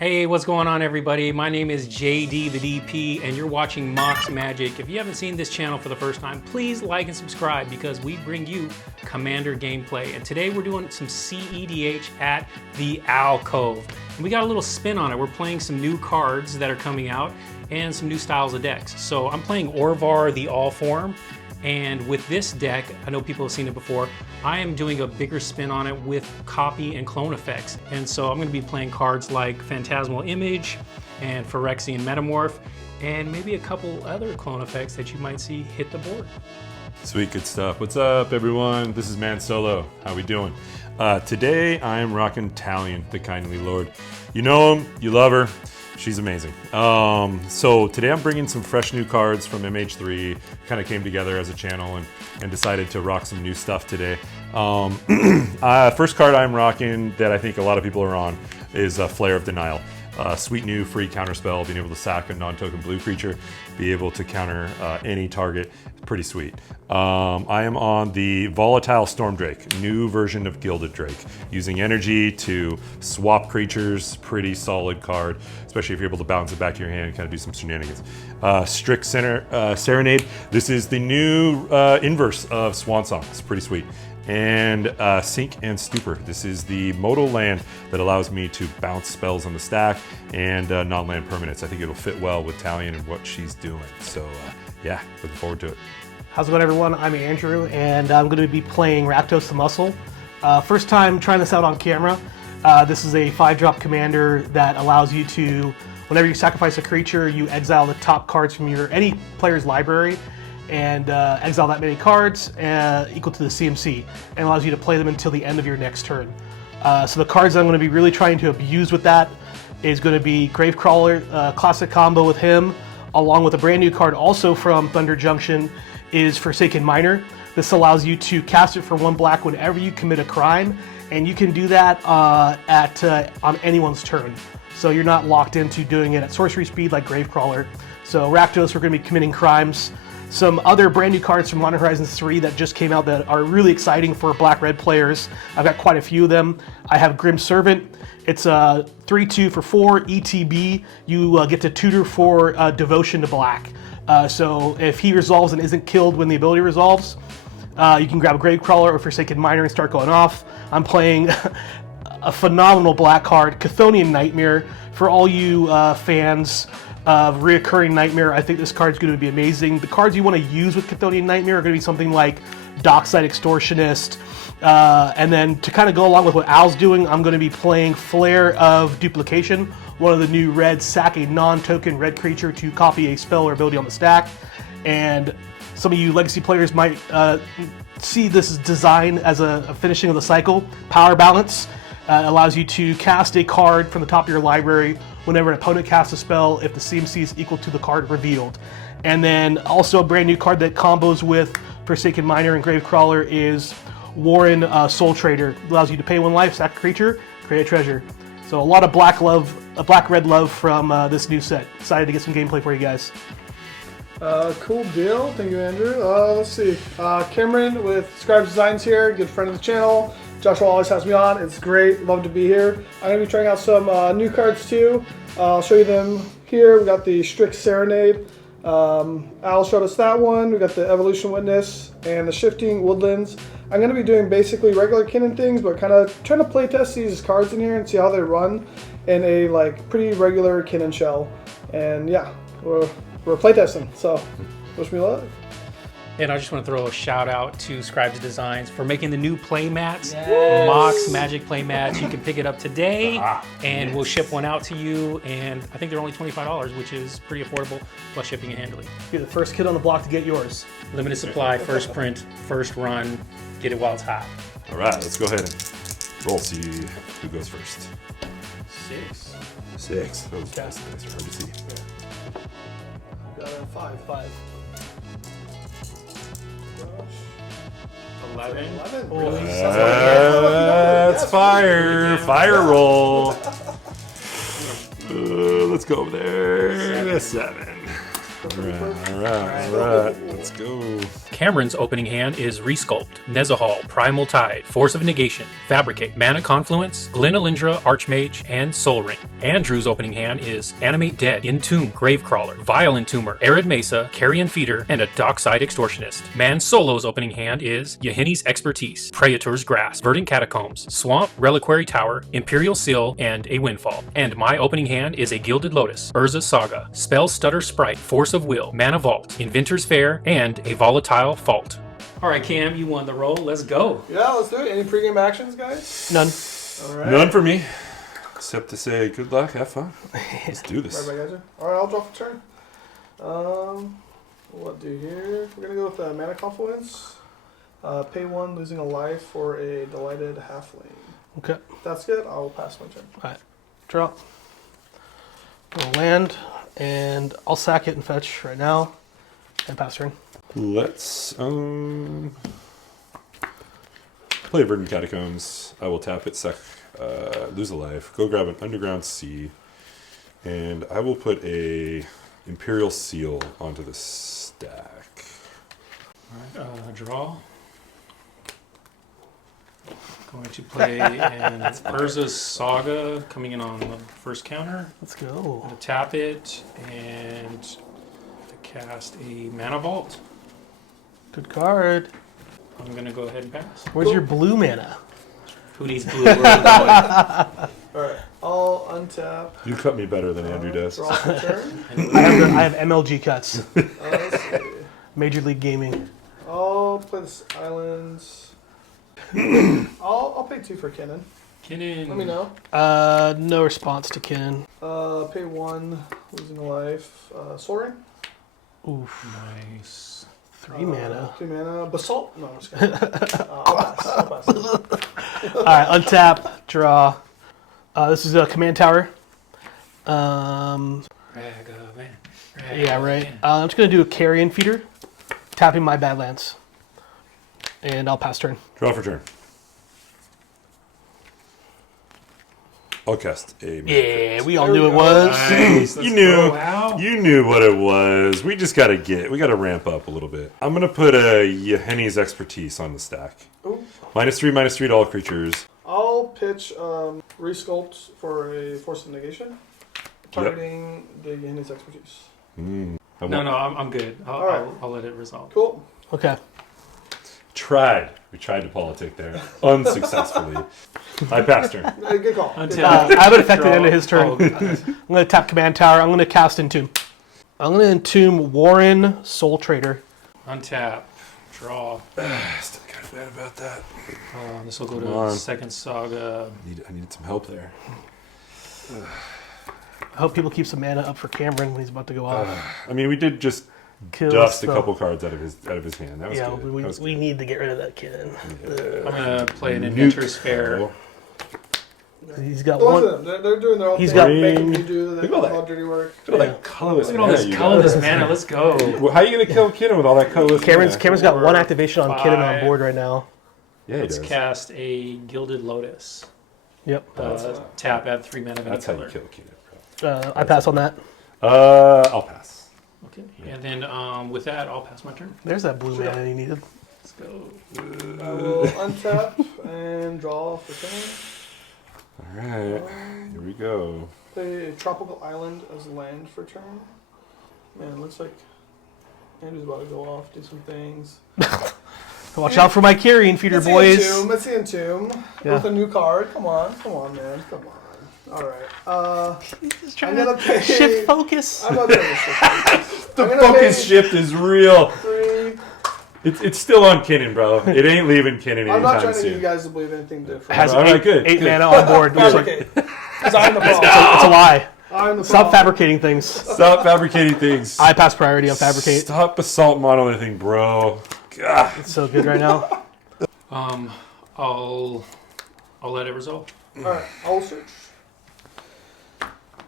Hey, what's going on everybody? My name is JD the DP and you're watching Mox Magic. If you haven't seen this channel for the first time, please like and subscribe because we bring you Commander gameplay. And today we're doing some CEDH at the Alcove. And we got a little spin on it. We're playing some new cards that are coming out and some new styles of decks. So I'm playing Orvar the All Form. And with this deck, I know people have seen it before, I am doing a bigger spin on it with copy and clone effects. And so I'm going to be playing cards like Phantasmal Image and Phyrexian Metamorph, and maybe a couple other clone effects that you might see hit the board. Sweet, good stuff. What's up, everyone? This is Man Solo. How we doing? Today, I am rocking Talion, the Kindly Lord. You know him, you love her. She's amazing. So today I'm bringing some fresh new cards from MH3. Kind of came together as a channel and decided to rock some new stuff today. First card I'm rocking that I think a lot of people are on is Flare of Denial. Sweet new free counterspell, being able to sack a non-token blue creature, be able to counter any target. Pretty sweet. I am on the Volatile Stormdrake, new version of Gilded Drake, using energy to swap creatures. Pretty solid card, especially if you're able to bounce it back to your hand and kind of do some shenanigans. Strict Serenade. This is the new inverse of Swan Song. It's pretty sweet. And Sink and Stupor. This is the modal land that allows me to bounce spells on the stack and non-land permanents. I think it'll fit well with Talion and what she's doing. So yeah, looking forward to it. How's it going, everyone? I'm Andrew, and I'm going to be playing Rakdos Highered Muscle. First time trying this out on camera. This is a 5-drop commander that allows you to, whenever you sacrifice a creature, you exile the top cards from any player's library and exile that many cards equal to the CMC, and allows you to play them until the end of your next turn. So the cards I'm going to be really trying to abuse with that is going to be Gravecrawler, classic combo with him, along with a brand new card also from Thunder Junction is Forsaken Miner. This allows you to cast it for 1 black whenever you commit a crime, and you can do that on anyone's turn. So you're not locked into doing it at sorcery speed like Gravecrawler. So Rakdos, we're going to be committing crimes. Some other brand new cards from Modern Horizons 3 that just came out that are really exciting for black-red players. I've got quite a few of them. I have Grim Servant. It's a 3/2 for 4 ETB. You get to tutor for Devotion to Black. So if he resolves and isn't killed when the ability resolves, you can grab a Gravecrawler or Forsaken Miner and start going off. I'm playing a phenomenal black card, Chthonian Nightmare. For all you fans of Reoccurring Nightmare, I think this card's going to be amazing. The cards you want to use with Chthonian Nightmare are going to be something like Dockside Extortionist. And then to kind of go along with what Al's doing, I'm going to be playing Flare of Duplication, one of the new red, sack a non-token red creature to copy a spell or ability on the stack. And some of you Legacy players might see this design as a finishing of the cycle. Power Balance allows you to cast a card from the top of your library whenever an opponent casts a spell if the CMC is equal to the card revealed. And then also a brand new card that combos with Forsaken Miner and Gravecrawler is Warren Soul Trader. Allows you to pay 1 life, sack a creature, create a treasure. So a lot of black-red love from this new set. Excited to get some gameplay for you guys. Cool deal. Thank you, Andrew. Let's see. Cameron with Scribes Designs here, good friend of the channel. Joshua always has me on. It's great. Love to be here. I'm going to be trying out some new cards too. I'll show you them here. We got the Strict Serenade. Al showed us that one. We got the Evolution Witness and the Shifting Woodlands. I'm going to be doing basically regular Kinnan things, but kind of trying to play test these cards in here and see how they run in a pretty regular Kinnan shell. And yeah, we're playtesting. So wish me luck. And I just want to throw a shout out to Scribes Designs for making the new playmats, Yes. Mox Magic playmats. You can pick it up today and we'll ship one out to you. And I think they're only $25, which is pretty affordable, plus shipping and handling. You're the first kid on the block to get yours. Limited supply, first print, first run. Get it while it's hot. All right, let's go ahead and roll. See who goes first. 6. 6. Those guys are hard to see. Got a 5. 11. 11. Really? That's fire. Fire roll. Let's go over there. 7. All right. Let's go. Cameron's opening hand is Resculpt, Nezahal, Primal Tide, Force of Negation, Fabricate, Mana Confluence, Glenalindra, Archmage, and Soul Ring. Andrew's opening hand is Animate Dead, Entomb, Gravecrawler, Vile Entomber, Arid Mesa, Carrion Feeder, and a Dockside Extortionist. Man Solo's opening hand is Yahini's Expertise, Praetor's Grasp, Verdant Catacombs, Swamp, Reliquary Tower, Imperial Seal, and a Windfall. And my opening hand is a Gilded Lotus, Urza's Saga, Spell Stutter Sprite, Force of Will, Mana Vault, Inventor's Fair, and a Volatile Fault. All right, Cam, you won the roll. Let's go. Yeah, let's do it. Any pregame actions, guys? None. All right. None for me, except to say good luck, have fun. Let's do this. Right back at you. All right, I'll draw for turn. What do here? We're gonna go with Mana Confluence. Pay 1, losing a life for a Delighted Halfling. Okay. If that's good, I'll pass my turn. All right. Draw. I'll land, and I'll sack it and fetch right now, and pass turn. Let's play Verdant Catacombs. I will tap it, lose a life, go grab an Underground Sea, and I will put a Imperial Seal onto the stack. All right, draw. Going to play an Urza's Saga coming in on the first counter. Let's go. I'm going to tap it and cast a Mana Vault. Good card. I'm going to go ahead and pass. Where's your blue mana? Who needs blue? Where are All right, I'll untap. You cut me better than Andrew does. Draw for turn. I have MLG cuts. Let's see. Major League Gaming. I'll play this Islands. I'll pay 2 for Kinnan. Kinnan. Let me know. No response to Kinnan. Pay 1, losing a life. Soul Ring. Oof. Nice. 3 mana. 3 mana. Basalt. No, I'm just kidding. I'll pass. All right, untap, draw. This is a command tower. Ragavan. Yeah, right. I'm just gonna do a Carrion Feeder, tapping my Badlands, and I'll pass turn. Draw for turn. I'll cast a. Yeah, we all knew it was. Nice. Let's You knew. go, Al. You knew what it was. We just gotta ramp up a little bit. I'm gonna put a Yahini's Expertise on the stack. Ooh. -3/-3 to all creatures. I'll pitch Resculpt for a Force of Negation, targeting the Yahini's Expertise. No, I'm good. All right. I'll let it resolve. Cool. Okay. We tried to politic there unsuccessfully. I passed her. Good call. Until I have an effect at the end of his turn. Oh, I'm gonna tap command tower. I'm gonna cast Entomb. I'm gonna Entomb Warren Soul Trader. untap. Draw. Still kind of bad about that. This will go Come to on. second saga. I needed some help there. I hope people keep some mana up for Cameron when he's about to go off. I mean, we did just Kill dust a stuff. couple cards out of his hand. That was Yeah, good. we, That was we need to get rid of that kid. I'm going to play an Inventor's Fair. He's got Both one. of them. They're doing their own He's thing. got- making you do Look at all that. all dirty work. Look at all that colorless Look at all this you got. colorless mana. Let's go. Well, how are you going to kill Kinnan with all that colorless Cameron's mana? Cameron's got one activation on Kinnan on 5. board right now. Yeah, he Let's does. cast a Gilded Lotus. Yep. Tap, add 3 mana of any That's how you color. kill Kinnan, I pass on that. bro. I'll pass. Okay. And then with that, I'll pass my turn. There's that blue mana you needed. Let's go. I will untap and draw for turn. All right. Here we go. Play a Tropical Island as land for turn. Man, looks like Andrew's about to go off, do some things. Watch out for my Carrion Feeder, boys. Let's see Entomb. Yeah. With a new card. Come on, man. Come on. All right. He's just trying I'm gonna to pay- shift focus. I'm not doing this shit. The I'm gonna focus pay shift is real. 3. It's still on Kinnan, bro. It ain't leaving Kinnan I'm not anytime trying to get you soon. guys to believe anything different. Has All right, eight, good, eight good. mana on board. It's Fabricate. Because I'm the problem. a lie. I'm the Stop problem. fabricating things. Stop fabricating things. I pass priority on fabricate. Stop basalt monolithing, bro. God. It's so good right now. I'll let it resolve. All right, I'll search.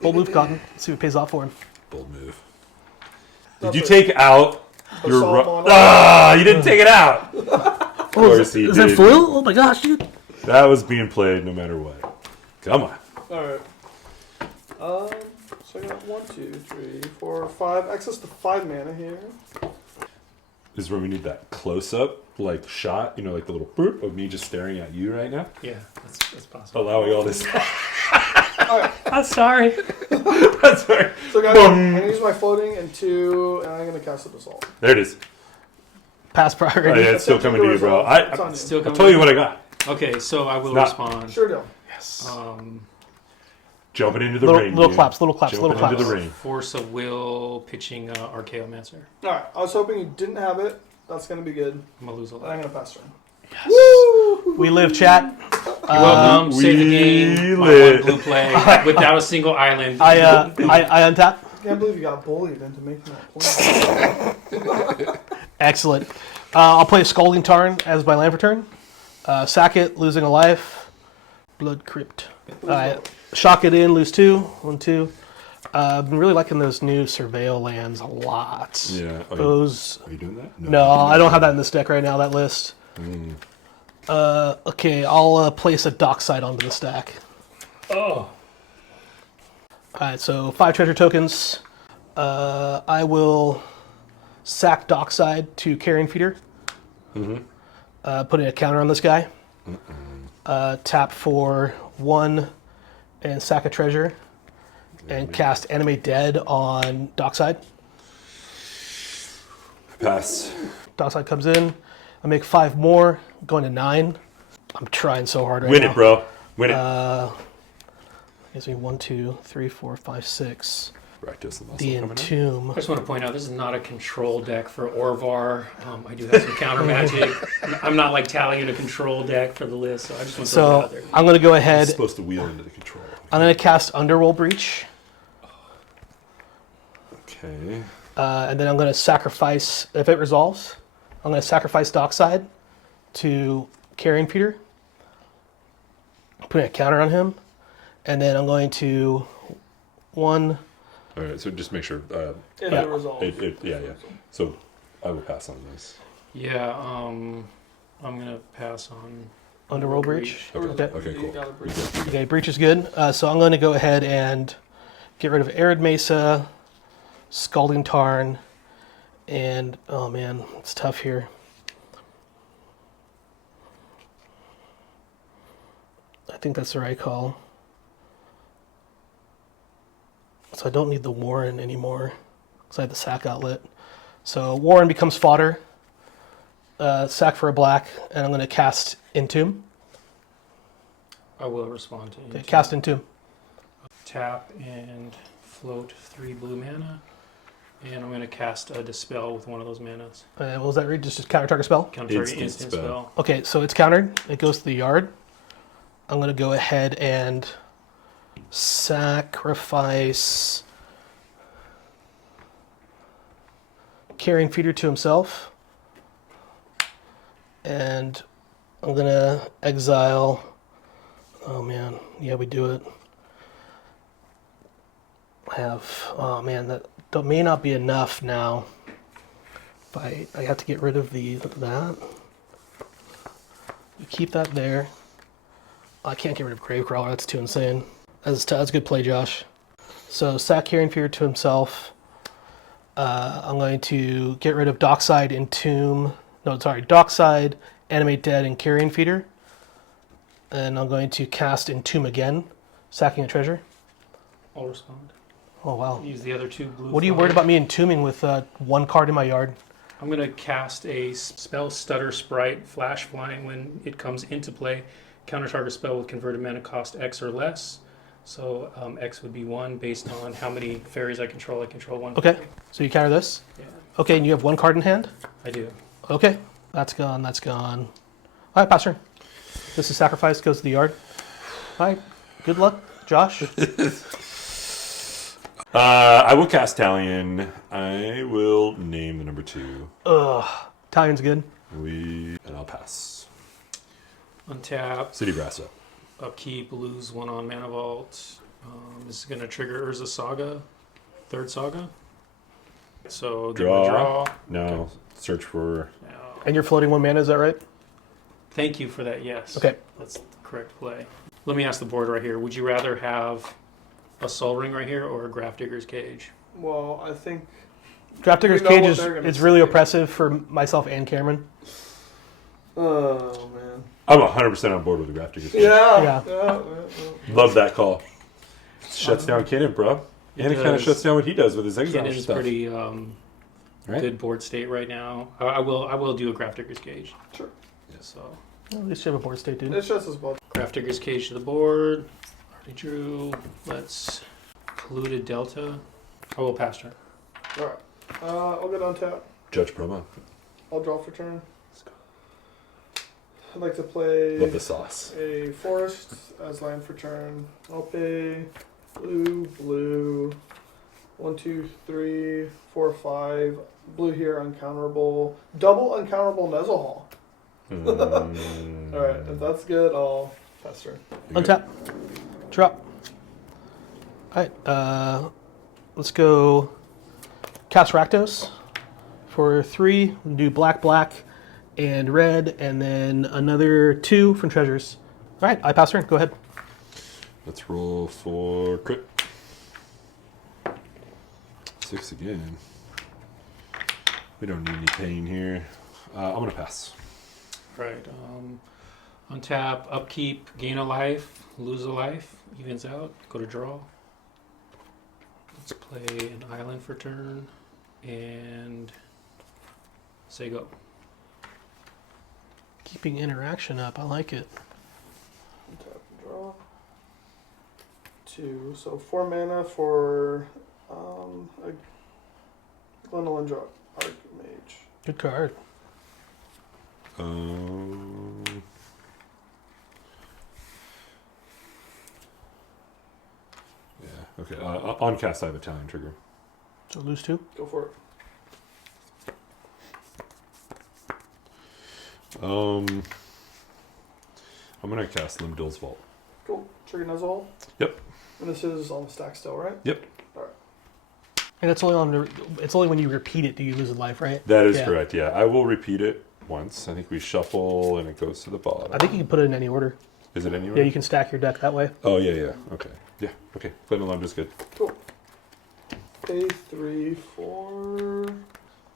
Bold move, Cotton. Let's see what pays off for him. Bold move. Did That's you it. take out your... Basalt monolith. You didn't take it out. Of course he Is that did. foil? Oh my gosh, dude. That was being played no matter what. Come on. All right. So I got 1, 2, 3, 4, 5. Access to 5 mana here. This is where we need that close-up, like, shot, you know, like the little boop of me just staring at you right now. Yeah, that's possible. Allowing all this. I'm sorry. That's right. So guys, I'm going to use my floating and 2, and I'm going to cast an assault. There it is. Pass Oh, priority. yeah, it's still coming to you, bro. It's on you. Still I'll coming. tell you what I got. Okay, so I will Not- respond. Sure deal. Yes. Um, Jumping into the Little- ring. little dude. claps, little claps, Jumping little into the claps. ring. Force of Will, pitching Archaeomancer. Alright, I was hoping you didn't have it. That's going to be good. I'm gonna lose a I'm lot. going to pass turn. We live, chat. You're welcome. Save the we game. My lit. one blue play without a single island. I untap. I can't believe you got bullied into making that point. Excellent. I'll play Scalding Tarn as my land for turn. Sack it, losing a life. Blood Crypt. Shock it in, lose 2. 1, 2. I've been really liking those new Surveil lands a lot. Yeah. Those. Are you doing that? No, I don't have that in this deck right now, that list. Mm. Okay, I'll place a Dockside onto the stack. Oh. Alright, so 5 treasure tokens. I will sack Dockside to Carrion Feeder. Putting a counter on this guy. Tap for 1 and sack a treasure. And cast Animate Dead on Dockside. Pass. Dockside comes in. I make 5 more, going to 9. I'm trying so hard right Win now. it, bro. Win it. Gives me 1, 2, 3, 4, 5, 6. Rakdos the Muscle The coming in. Entomb. I just want to point out this is not a control deck for Orvar. I do have some counter magic. I'm not like Talion a control deck for the list, so I just want to throw that So out there. I'm going to go It's ahead. supposed to wheel into the control. I'm going to cast Underworld Breach. Okay. And then I'm going to sacrifice, if it resolves, I'm going to sacrifice Dockside to Carrion Feeder. Putting a counter on him. And then I'm going to 1. All right. So just make sure. If it resolves. Yeah. So I will pass on this. Yeah, I'm gonna pass on Underworld Breach. Okay. Okay. Okay. You Cool. got it, Breach. Okay, Breach is good. So I'm going to go ahead and get rid of Arid Mesa, Scalding Tarn, and oh man, it's tough here. I think that's the right call. So I don't need the Warren anymore because I have the sack outlet. So Warren becomes fodder. Sack for a black, and I'm going to cast Entomb. I will respond to you. Okay, cast Entomb. Tap and float 3 blue mana. And I'm going to cast a Dispel with one of those manas. What was that read? Just a counter target spell? Counter Instant instant spell. spell. Okay, so it's countered. It goes to the yard. I'm going to go ahead and sacrifice Carrion Feeder to himself. And I'm going to exile. Oh man, yeah, we do it. Oh man, that may not be enough now. I have to get rid of that. You keep that there. I can't get rid of Gravecrawler, that's too insane. That's a good play, Josh. So sack Carrion Fear to himself. I'm going to get rid of Dockside, Entomb. No, sorry, Dockside, Animate Dead, and Carrion Feeder. And I'm going to cast Entomb again, sacking a treasure. I'll respond. Oh wow. Use the other 2 blue. What are you worried about me entombing with 1 card in my yard? I'm going to cast a spell Stutter Sprite, flash flying when it comes into play. Counter target spell with converted mana cost X or less. So X would be 1 based on how many fairies I control. I control 1. Okay, fairy. so you counter this? Yeah, Okay, and you have 1 card in hand? I do. Okay, that's gone, that's gone. All right, pass turn. This is sacrifice, goes to the yard. All right, good luck, Josh. I will cast Talion. I will name the number 2. Talion's good. And I'll pass. Untap, City Brass up. upkeep, lose 1 on Mana Vault. This is going to trigger Urza Saga, 3rd Saga. So give him a draw. No. Okay. Search for. Now, And you're floating 1 mana, is that right? thank you for that, yes. Okay. That's the correct play. Let me ask the board right here. Would you rather have a Soul Ring right here or a Grafdigger's Cage? Well, I think Grafdigger's We know Cage what is they're gonna it's really say. oppressive for myself and Cameron. Oh man. I'm 100% on board with the Raptors. Yeah. Love that call. Shuts down Kinnan, bro. And it kind of does. shuts down what he does with his exile Kinnan's stuff. pretty Right? good board state right now. I will do a Grafdigger's Cage. Sure. So At least you have a board state, dude. It's just as well. Grafdigger's Cage to the board. Already drew. Let's polluted Delta. I will pass turn. All right. I'll get on tap. Judge promo. I'll draw for turn. I'd like to play Love the sauce. a forest as land for turn. I'll pay blue, blue. 1, 2, 3, 4, 5. Blue here, uncounterable. Double uncounterable Nezahal. All right, if that's good, I'll pass turn. Untap. Drop. Alright, let's go cast Rakdos for 3. We'll do black, black, and red, and then another 2 from treasures. Alright, I pass turn. Go ahead. Let's roll for crit. 6 again. We don't need any pain here. I'm going to pass. Right. Untap, upkeep, gain a life, lose a life, evens out, go to draw. Let's play an island for turn and say go. Keeping interaction up. I like it. Tap and draw. 2. So 4 mana for a Glenolindra Archmage. Good card. Yeah, okay. On cast, I have a Talion trigger. So lose 2. Go for it. I'm going to cast Limdol's Vault. Cool. Trigger Nezahal. Yep. And this is on the stack still, right? Yep. And it's only when you repeat it do you lose a life, right? That is Yeah. correct, yeah. I will repeat it once. I think we shuffle and it goes to the bottom. I think you can put it in any order. Is it anywhere? Yeah, you can stack your deck that way. Oh, yeah. Okay. Yeah, okay. Glenolundra's good. Cool. Pay 3, 4.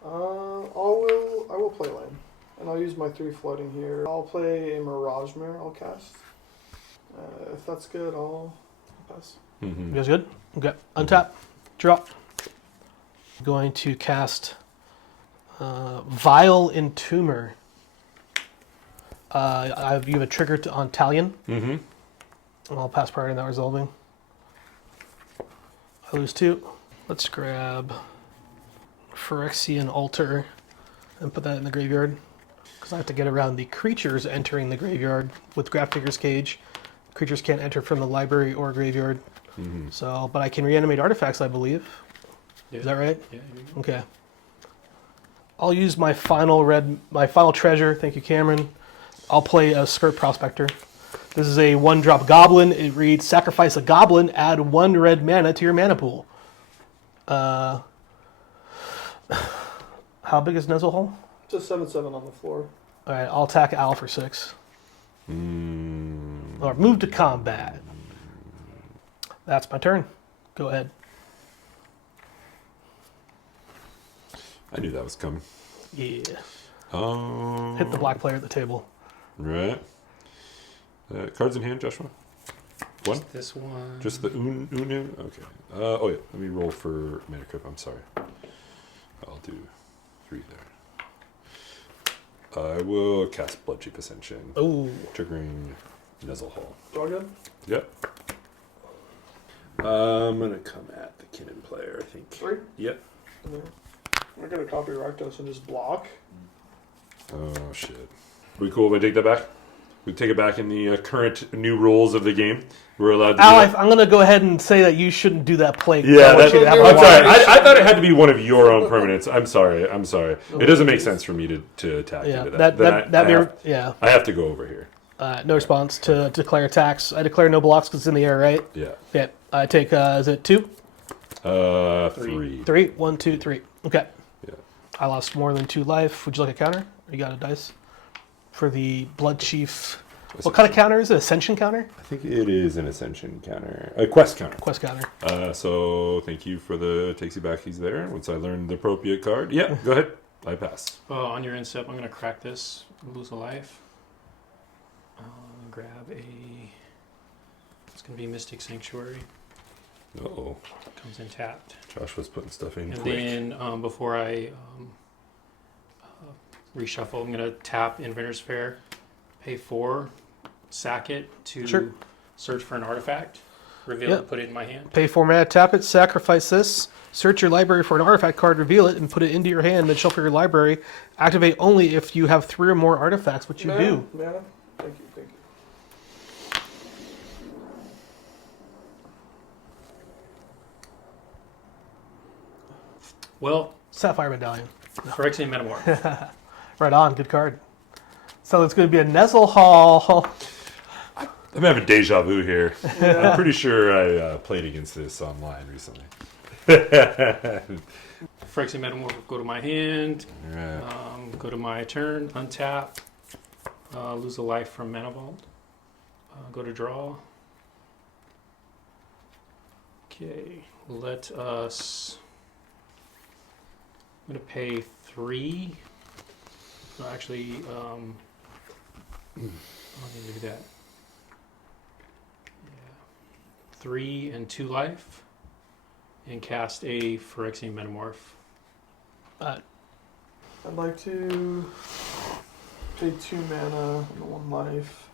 I will play lane. And I'll use my 3 floating here. I'll play a Mirage Mirror I'll cast. If that's good, I'll pass. You guys good? Okay. Untap. Drop. Going to cast Vile Entomber. You have a trigger on Talion. Mm-hmm. I'll pass priority not resolving. I lose 2. Let's grab Phyrexian Altar and put that in the graveyard. Because I have to get around the creatures entering the graveyard with Grafdigger's Cage. Creatures can't enter from the library or graveyard. So, but I can reanimate artifacts, I believe. Yeah. Is that right? Yeah. Okay. I'll use my final treasure. Thank you, Cameron. I'll play a Skirt Prospector. This is a 1-drop goblin. It reads, sacrifice a goblin, add 1 red mana to your mana pool. How big is Nezahal? Just 7/7 on the floor. All right, I'll attack Al for 6. Or move to combat. That's my turn. Go ahead. I knew that was coming. Yeah. Oh. Hit the black player at the table. Right. Cards in hand, Joshua? 1? This one. Just the Unu? Okay. Oh, yeah. Let me roll for mana crypt. I'm sorry. I'll do 3 there. I will cast Bloodchief Ascension. Oh. Triggering Nezahal. Draw good? Yep. I'm going to come at the Kinnan player, I think. 3? Yep. I'm going to copy Rakdos and just block. Oh, shit. We cool if I take that back? We take it back in the current new rules of the game. We're allowed to do Al, that. I'm going to go ahead and say that you shouldn't do that play. Yeah, I want you to have a I'm sorry. watch. I thought it had to be one of your own permanents. I'm sorry. It doesn't make sense for me to attack Yeah, into that. yeah. I have to go over here. No response to declare attacks. I declare no blocks because it's in the air, right? Yeah. Okay. I take, is it 2? 3. 3? 1, 2, 3. Okay. Yeah. I lost more than 2 life. Would you like a counter? Or you got a dice? For the Blood Chief What kind of counter is it? Ascension counter? I think it is an Ascension counter. A quest counter. Quest counter. So thank you for the takes you back. He's there. Once I learned the appropriate card. Yeah, go ahead. I pass. On your end step, I'm going to crack this. Lose a life. Grab a... It's going to be Mystic Sanctuary. Uh-oh. Comes in tapped. Josh was putting stuff in And quick. then before I reshuffle, I'm going to tap Inventor's Fair, pay 4, sack it to search for an artifact, reveal it, put it in my hand. Pay 4 mana, tap it, sacrifice this, search your library for an artifact card, reveal it, and put it into your hand, then shuffle your library. Activate only if you have 3 or more artifacts, which you do. Mana. Thank you, thank you. Well, Sapphire Medallion. Phyrexian Metamorph. Right on, good card. So it's going to be a Nestle Hall. I'm having deja vu here. I'm pretty sure I played against this online recently. Phyrexian Metamorph, go to my hand, go to my turn, untap, lose a life from Mana Vault, go to draw. Okay, let us... I'm going to pay 3. No, actually, I don't need to do that. Yeah. 3 and 2 life, and cast a Phyrexian Metamorph. I'd like to pay 2 mana and 1 life.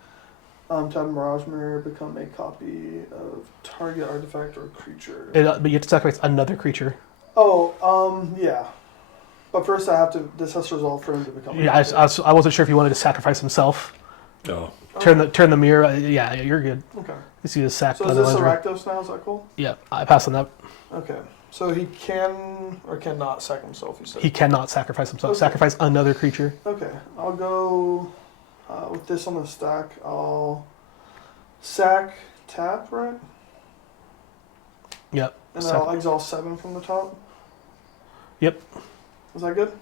Tap Mirage Mirror, become a copy of target artifact or creature. But you have to sacrifice another creature. Oh, yeah. But first I have to, this has to resolve for him to become a Yeah, copy. I wasn't sure if you wanted to sacrifice himself. Oh. Turn the mirror. Yeah, you're good. Okay. You see the sack. So is this a Rakdos now? Is that cool? Yeah, I pass on that. Okay. So he can or cannot sack himself, you said? He cannot sacrifice himself. Okay. Sacrifice another creature. Okay. I'll go with this on the stack. I'll sack tap, right? Yep. And then I'll exile 7 from the top. Yep. Is that good?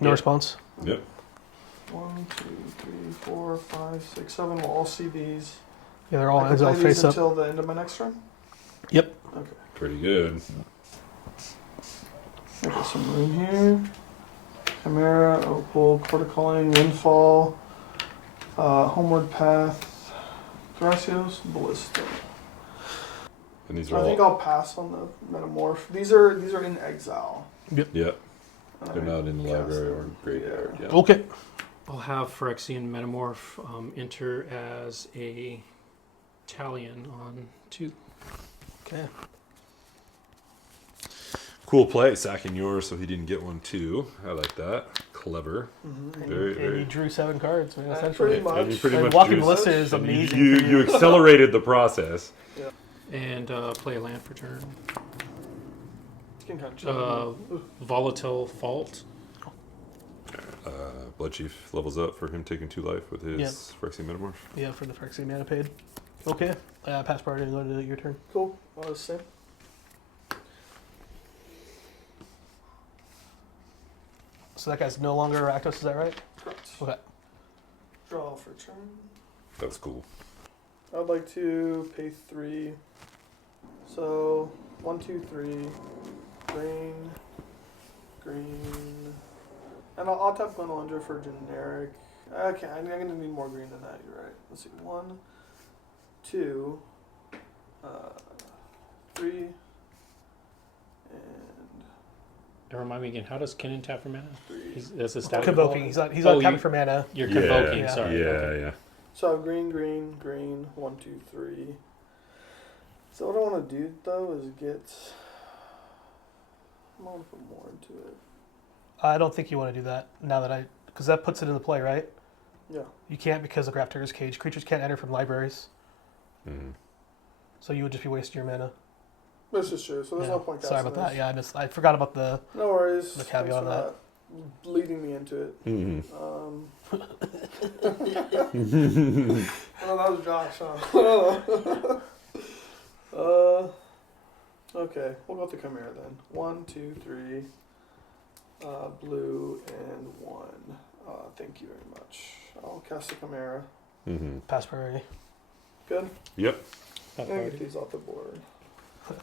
No response. Yep. 1, 2, 3, 4, 5, 6, 7. We'll all see these. Yeah, they're all I can exile play these face up. until the end of my next turn? Yep. Okay. Pretty good. I got some room here. Chimera, Opal, Corticaling, Windfall, Homeward Path, Gracios, Ballista. And these are I think all. I'll pass on the Metamorph. These are in exile. Yep. They're I not in the cast library or them. graveyard. Yeah. Okay. I'll have Phyrexian Metamorph enter as a Talion on 2. Okay. Cool play, sacking yours so he didn't get one too. I like that. Clever. Mm-hmm. Very, And very. you drew 7 cards, man. Pretty Essentially. much. And you pretty And much Walking drew- Ballista is and amazing. You, for you accelerated the process. And play a land for turn. You can kind of chill. Volatile Fault. Blood Chief levels up for him taking 2 life with his Phyrexian Metamorph. Yeah, for the Phyrexian mana paid. Okay. Pass priority and go to your turn. Cool. Well, same. So that guy's no longer Rakdos, is that right? Correct. Okay. Draw for turn. That's cool. I'd like to pay 3. So 1, 2, 3. Green. Green. And I'll tap Glenalundra for generic. Okay, I'm gonna need more green than that. You're right. Let's see. 1, 2, 3, and Remind me again, how does Kinnan tap for mana? 3. That's a static Convoking. He's not tapping for mana. You're convoking, Yeah. sorry. Yeah. So I have green, green, green. 1, 2, 3. So what I want to do though is get. I want to put more into it. I don't think you want to do that now that because that puts it into play, right? Yeah. You can't because of Grafdigger's Cage. Creatures can't enter from libraries, Mhm. so you would just be wasting your mana. This is true. So there's Yeah. no point. Sorry about casting that. this. Yeah, I forgot about the. No worries. The caveat Thanks on for that. leading me into it. Mhm. Oh, that was Josh, huh? Okay, we'll go with the Chimera then. 1, 2, 3. Blue and 1. Thank you very much. I'll cast a Chimera. Pass priority. Good. Yep. Pass I'm gonna priority. get these off the board.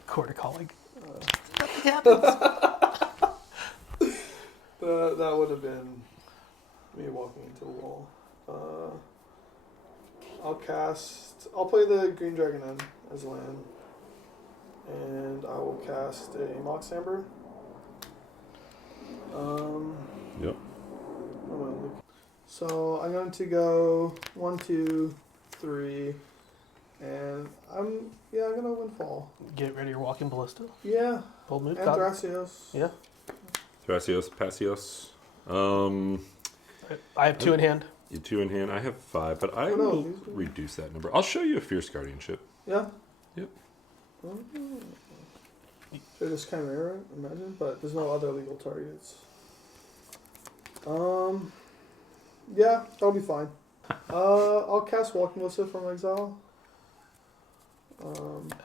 Quarter calling. That would have been me walking into the wall. I'll play the Green Dragon in as land. And I will cast a Mox Amber. Yep. So I'm going to go 1, 2, 3, and I'm gonna Windfall. Get rid of your walking ballista. Yeah. Bold move. And got it. Thrasios. Yeah. Thrasios, Passios. I have 2 in hand. You 2 in hand. I have 5, but I Oh, no, will these are- reduce that number. I'll show you a Fierce Guardianship. Yeah. Yep. They're just Chimera, imagine, but there's no other legal targets. Yeah, that'll be fine. I'll cast Walking Ballista from exile.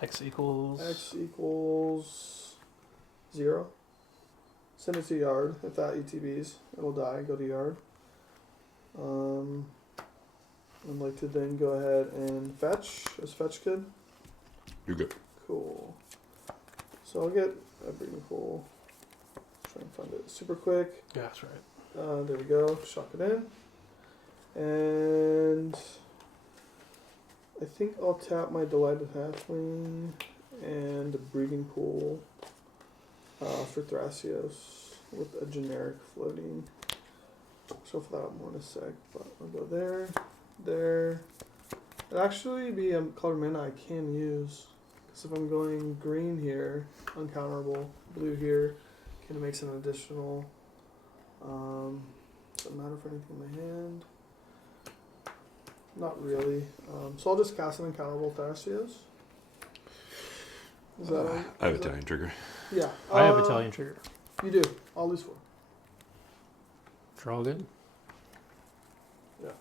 X equals. X equals 0. Send it to yard. If that ETBs, it'll die. Go to yard. I'd like to then go ahead and fetch. Is fetch good? You're good. Cool. So I'll get a breeding pool. Try and find it super quick. Yeah, that's right. There we go. Shock it in. And I think I'll tap my Delighted Halfling and a breeding pool for Thrasios with a generic floating. I'll show for that more in a sec, but I'll go there, there. It'd actually be a color mana I can use. Because if I'm going green here, uncounterable, blue here, kind of makes an additional. Doesn't matter for anything in my hand. Not really. So I'll just cast an uncounterable Thrasios. Is that right? I have Is that- Italian trigger. Yeah. I have Italian trigger. You do. I'll lose 4. Draw good. Yeah.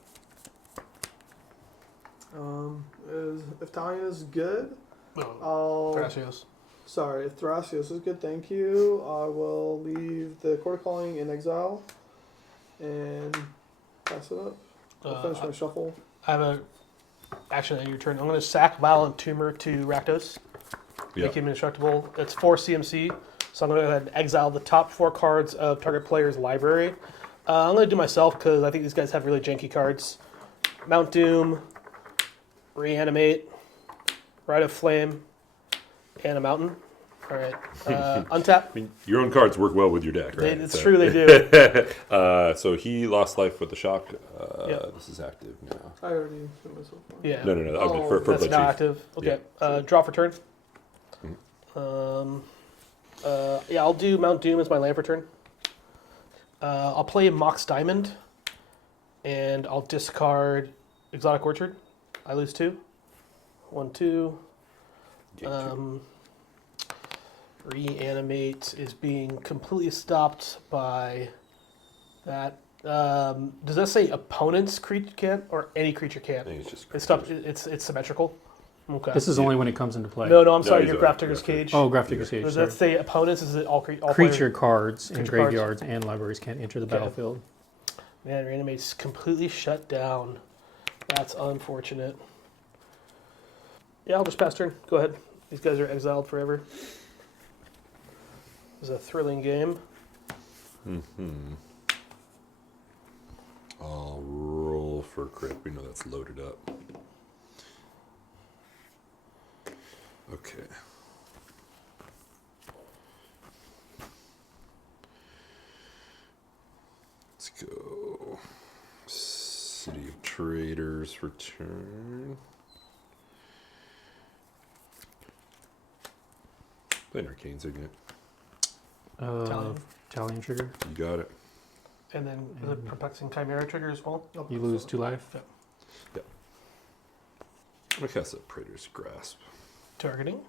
If Talion is good, I'll. Thrasios. Sorry, if Thrasios is good, thank you. I will leave the Quarter Calling in exile and pass it up. I'll finish my shuffle. I have a action on your turn. I'm going to sack Violent Tumor to Rakdos. Yeah. Make him indestructible. It's 4 CMC, so I'm going to go ahead and exile the top 4 cards of target player's library. I'm going to do myself because I think these guys have really janky cards. Mount Doom, Reanimate, Rite of Flame, and a Mountain. All right. Untap. I mean, your own cards work well with your deck, right? It's true, they do. So he lost life with the shock. Yep. This is active now. I already hit myself. Yeah. No. That would be Oh, for That's Blood now Chief. active. Okay. Yeah. Draw for turn. Mhm. Yeah, I'll do Mount Doom as my land for turn. I'll play Mox Diamond, and I'll discard Exotic Orchard. I lose 2. 1, 2. Reanimate is being completely stopped by that. Does that say opponent's creature can't or any creature I can't? think it's just It's stopped. It's symmetrical. Okay. This is only when it comes into play. No, I'm sorry. he's Your a Graph Digger's Graph Digger. Cage. Oh, Graph Digger's Cage. Does Sorry. that say opponents? Is it all Creature players? cards in Creature graveyards and libraries can't enter the Okay. battlefield. Man, Reanimate's completely shut down. That's unfortunate. Yeah, I'll just pass turn. Go ahead. These guys are exiled forever. It was a thrilling game. I'll roll for crit. We know that's loaded up. Okay. Let's go. City of Traders return. Playing Arcane's again. Talion. Italian trigger. You got it. And then the Perplexing Chimera trigger as well. You lose 2 life. Yep. I'm gonna cast a Praetor's Grasp. Targeting.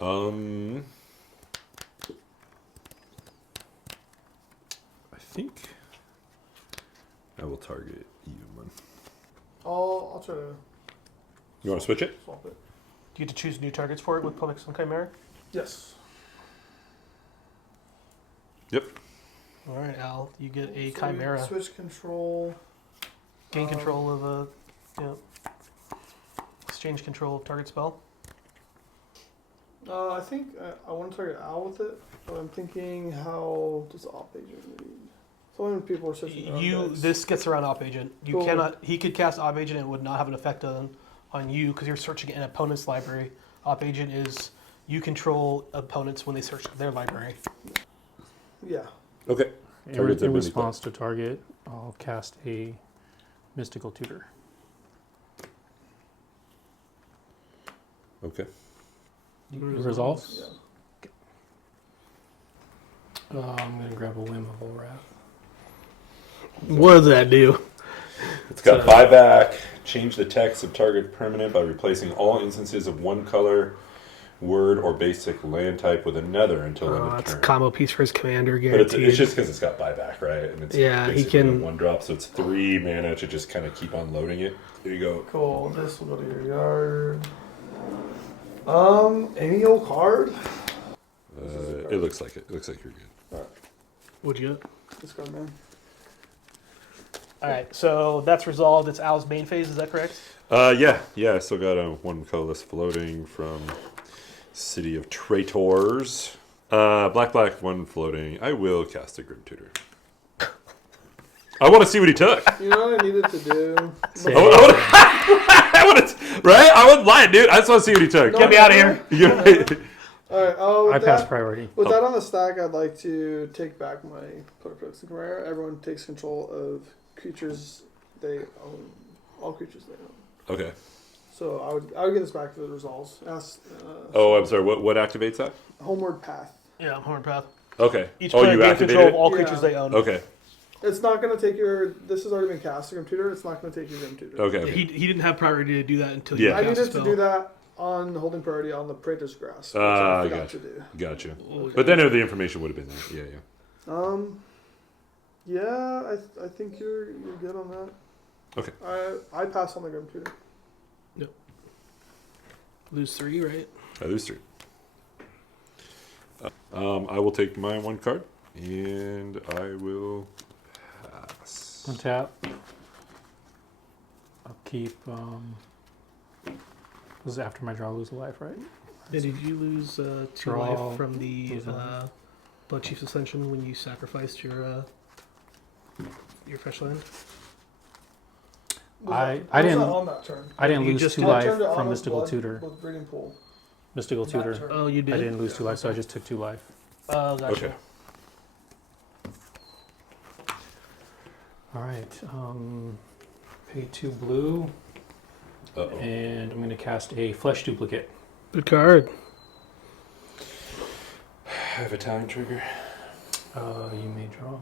I think I will target you, man. I'll try to You want to switch it? swap it. Do you get to choose new targets for it with Perplexing Chimera? Yes. Yep. All right, Al, you get a So Chimera. Switch control. Gain control of a, exchange control of target spell. I think I want to target Al with it, but I'm thinking how does Op Agent read? So when people are searching their own dice. This gets around Op Agent. You Cool. cannot. He could cast Op Agent and it would not have an effect on you because you're searching an opponent's library. Op Agent is you control opponents when they search their library. Yeah. Okay. In Target's ability response to target, I'll cast a Mystical Tutor. Okay. Resolves? Yeah. I'm going to grab a Whim of Wrath. What does that do? It's got buyback. Change the text of target permanent by replacing all instances of one color, word, or basic land type with another until end of That's a turn. combo piece for his commander, But guaranteed. it's just because it's got buyback, right? And it's Yeah, he basically can- a 1-drop, so it's 3 mana to just kind of keep on loading it. There you go. Cool. This will go to your yard. Any old card? It looks like it. It looks like you're good. What'd you get? Discard, man. All right, so that's resolved. It's Al's main phase. Is that correct? Yeah. I still got a 1 colorless floating from City of Traitors. Black, 1 floating. I will cast a Grim Tutor. I want to see what he took. You know what I needed to do? I want to, right? I wouldn't lie, dude. I just want to see what he took. No, Get me out of here. Alright, oh, I with pass that, priority. with that on the stack, I'd like to take back my playtesting career. Everyone takes control of creatures they own. All creatures they own. Okay. So I would get this back to the resolves. Oh, I'm sorry. What activates that? Homeward Path. Yeah, Horn Path. Okay. Each Oh, player you gains activated control of it? all Yeah. creatures they own. Okay. It's not going to take your... This has already been cast, Grim Tutor. It's not going to take your Grim Tutor. Okay. Yeah, he didn't have priority to do that until Yeah. you I cast a needed spell. to do that on holding priority on the Praetor's Grass. Which I forgot gotcha. to do. Gotcha. Okay. But then the information would have been there. Yeah. Yeah, I think you're good on that. Okay. I pass on the Grim Tutor. Lose 3, right? I lose 3. I will take my 1 card and I will pass. Untap. I'll keep. This is after my draw, lose a life, right? Yeah, did you lose 2 Draw. life from the Lose Blood Chief's Ascension when you sacrificed your fresh land? I Was didn't- that on that turn. I didn't You lose just 2 had life Turned it on from with Mystical blood Tutor. With Breeding Pool. Mystical That Tutor. turn. Oh, you did? I didn't lose 2 life, so I just took 2 life. Oh, gotcha. Okay. All right. Pay 2 blue, Uh-oh. and I'm going to cast a Flesh Duplicate. Good card. I have a Talion trigger. You may draw.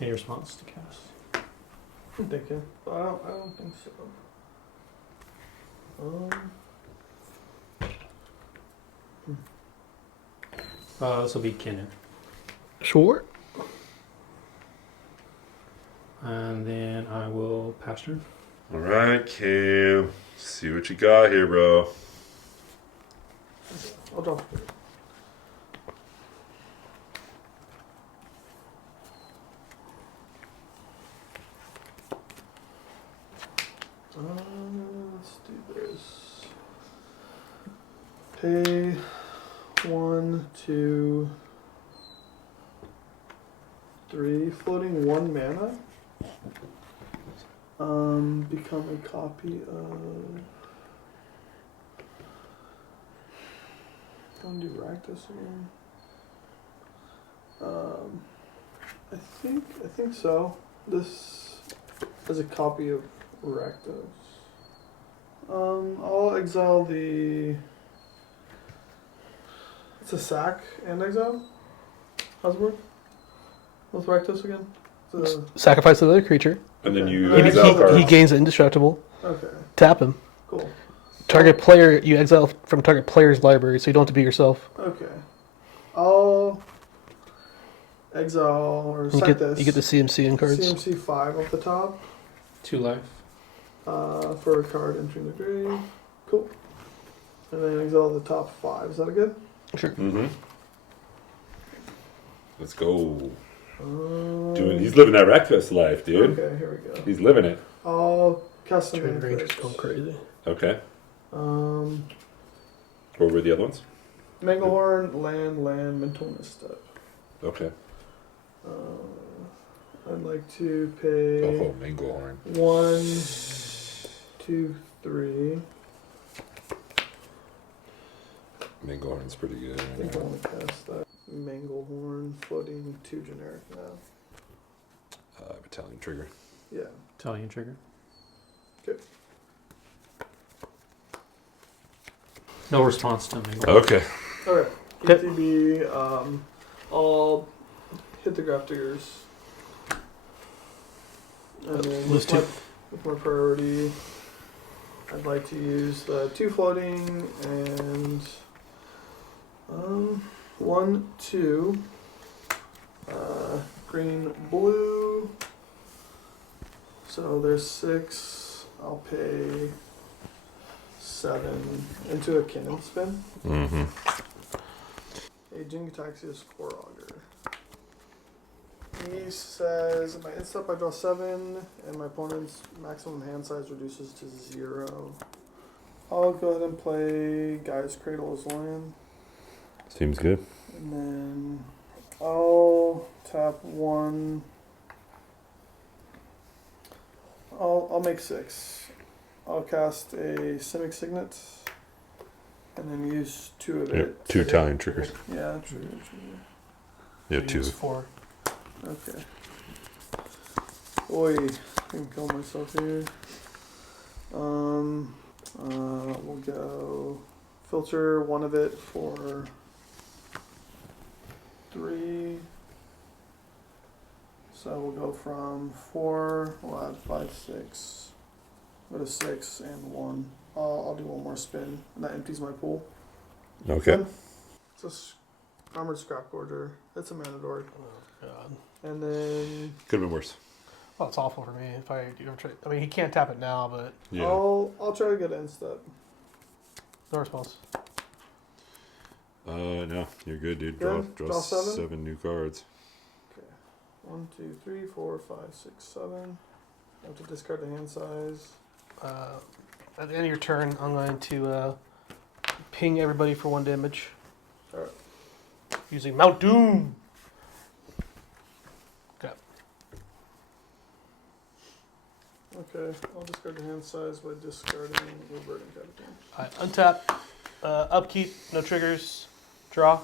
Any response to cast? I'm thinking. But I don't think so. This will be Kinnan. Sure. And then I will pass turn. All right, Cam. See what you got here, bro. I'll draw. Let's do this. Pay 1, 2, 3, floating 1 mana. Become a copy of. Don't do Rakdos again. I think so. This is a copy of Rakdos. I'll exile the. It's a sack and exile. How's it work? With Rakdos again? It's a, Sacrifice another creature. And then Okay. you He- exile he- cards. He gains indestructible. okay, Tap him. cool. Target player, you exile from target player's library, so you don't have to be yourself. Okay. I'll exile or You set get, this. you get the CMC in cards. CMC 5 off the top 2 life. for a card entering the grave. Cool. And then exile the top 5. Is that good? Sure. Mm-hmm. Let's go. He's living that Rakdos life, dude. Okay, here we go. He's living it. I'll cast some Turn range is first. going crazy. Okay. Um, What were the other ones? Manglehorn, land, mental misstep. Okay. I'd like to pay Oh, Manglehorn. 1, 2, 3. Manglehorn's pretty good. I think I want to cast that. Manglehorn, floating 2 generic now. Battalion trigger. Yeah. Talion trigger. Okay. No response to me. Okay. Okay. Okay. ETB, I'll hit the graph diggers. And then Lose 2. with my priority, I'd like to use the 2 floating and 1, 2, green, blue. So there's 6. I'll pay 7 into a Kinnan spin. Mm-hmm. A Jingataxius Core Auger. He says, my instep I draw 7, and my opponent's maximum hand size reduces to 0. I'll go ahead and play Guy's Cradle as land. Seems good. And then I'll tap 1. I'll make 6. I'll cast a Simic Signet, and then use 2 of Yep. it. 2 Italian triggers. Yeah, true. Yeah, So 2. use 4. Okay. Oi, I can kill myself here. We'll go filter 1 of it for 3. So we'll go from 4, we'll add 5, 6. Go to 6 and 1. I'll do 1 more spin, and that empties my pool. Okay. It's a Armored Scrap Gorger. It's a Manador. Oh, God. And then Could have been worse. Well, it's awful for me if I do ever try. I mean, he can't tap it now, but Yeah. I'll try to get an instep. no response. No, you're good, dude. Good? Draw Draw 7? 7 new cards. Okay. 1, 2, 3, 4, 5, 6, 7. I have to discard the hand size. At the end of your turn, I'm going to ping everybody for 1 damage. Alright. Using Mount Doom. Okay. Okay, I'll discard the hand size by discarding Reverting Catacomb. Untap. Upkeep. No triggers. Draw.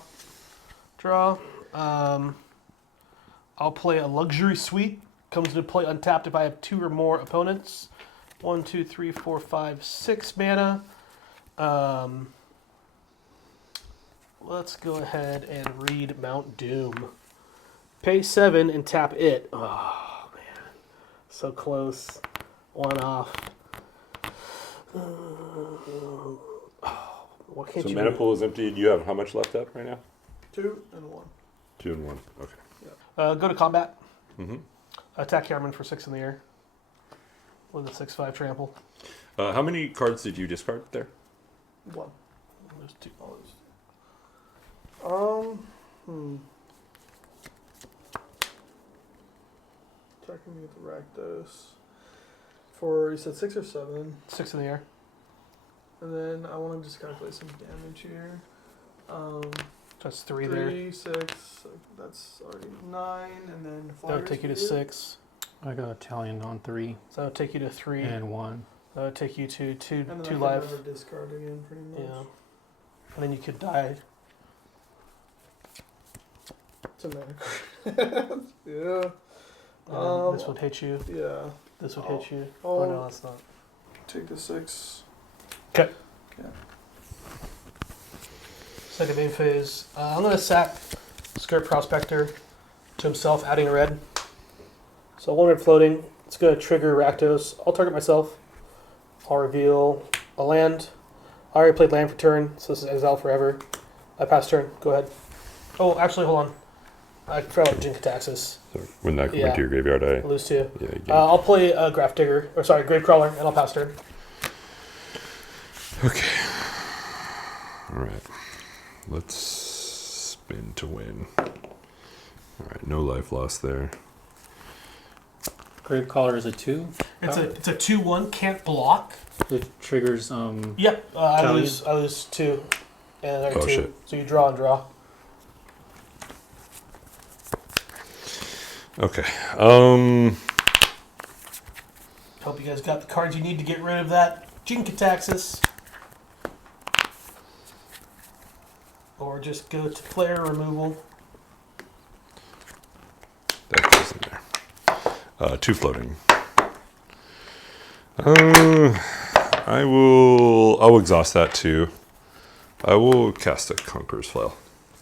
I'll play a Luxury Suite. Comes into play untapped if I have 2 or more opponents. 1, 2, 3, 4, 5, 6 mana. Let's go ahead and read Mount Doom. Pay 7 and tap it. Oh, man. So close. 1 off. What can't So you mana do? pool is empty. You have how much left up right now? 2 and 1. 2 and 1. Okay. Go to combat. Mm-hmm. Attack Cameron for 6 in the air. With a 6/5 trample. How many cards did you discard there? 1. There's 2. Attacking me with the Rakdos. For, you said 6 or 7. 6 in the air. And then I want to just calculate some damage here. That's 3 there. 3, 6, that's already 9, and then That flyers would take you to for 6. I got Italian on 3 So that would take you to 3. and 1. That would take you to 2 And then 2 I can life. never discard again, pretty much. Yeah. And then you could die. It's a mana. Yeah. And this would hit you. Yeah. This would hit you. Oh. Oh no, that's not. Take the 6. Okay. Yeah. Second main phase. I'm going to sack Skirt Prospector to himself, adding a red. So 1 red floating. It's going to trigger Rakdos. I'll target myself. I'll reveal a land. I already played land for turn, so this is exile forever. I pass turn. Go ahead. Oh, actually, hold on. I forgot about Jingataxius. So when that Yeah. went to your graveyard, I lose 2. you gained. I'll play a Graph Digger, or sorry, Gravecrawler, and I'll pass turn. Okay. All right. Let's spin to win. All right, no life lost there. Gravecaller is a 2. It's a 2/1. Can't block. It triggers. Yep. I Talion? lose 2, and there Oh, 2. shit. So you draw and draw. Okay. Hope you guys got the cards you need to get rid of that Jinkataxis. Or just go to player removal. That goes in there. 2 floating. I'll exhaust that too. I will cast a Conqueror's Flail.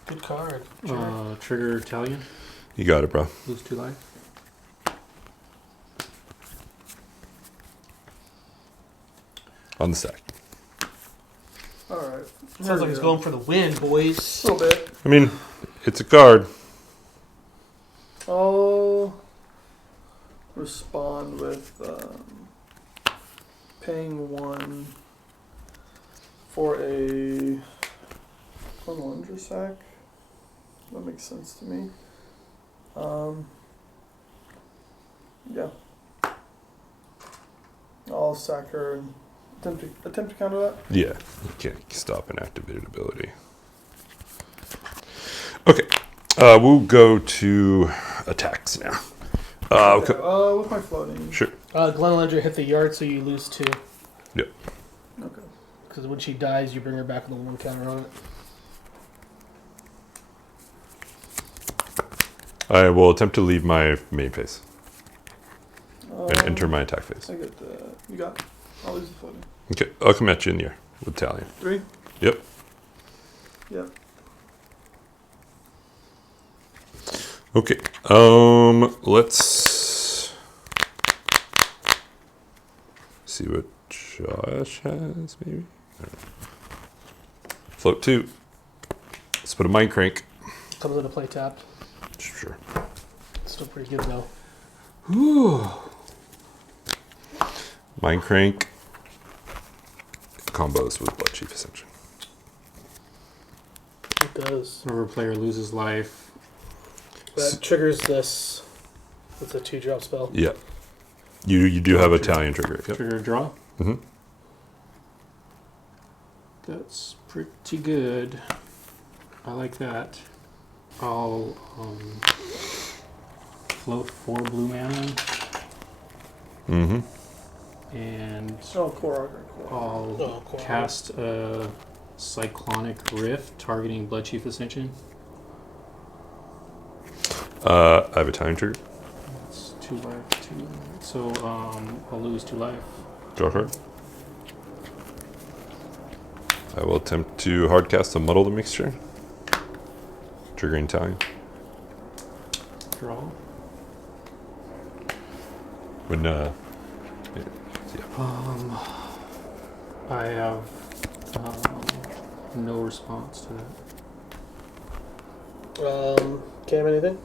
Good card. Trigger Talion. You got it, bro. Lose 2 life. On the stack. Alright. Sounds like he's going for the win, boys. A little bit. I mean, it's a card. I'll respond with paying 1 for a Plunger sack. That makes sense to me. Yeah. I'll sack her and attempt to counter that. Yeah, you can't stop an activated ability. Okay, we'll go to attacks now. Okay, with my floating. Sure. Glenn Ledger hit the yard, so you lose 2. Yep. Okay. Because when she dies, you bring her back with a 1 counter on it. I will attempt to leave my main phase and enter my attack phase. I get the. You got. I'll lose the floating. Okay, I'll come at you in the air with Talion. 3. Yep. Yep. Okay. Let's see what Josh has. Maybe float 2. Let's put a mind crank. Comes into play tapped. Sure. Still pretty good though. Whew. Mind crank combos with Blood Chief Ascension. It does. Whenever a player loses life. That triggers this. It's a 2-drop spell. Yeah. You do have a Talion trigger. Yep. Trigger draw. Mm-hmm. That's pretty good. I like that. I'll float 4 blue mana. Mm-hmm. And Oh, core. I'll cast a Cyclonic Rift targeting Blood Chief Ascension. I have a Talion trigger. That's 2 life, 2. So I'll lose 2 life. Draw card. I will attempt to hardcast a Muddle the Mixture. Triggering Talion. Draw. When I have no response to that. Cam, anything?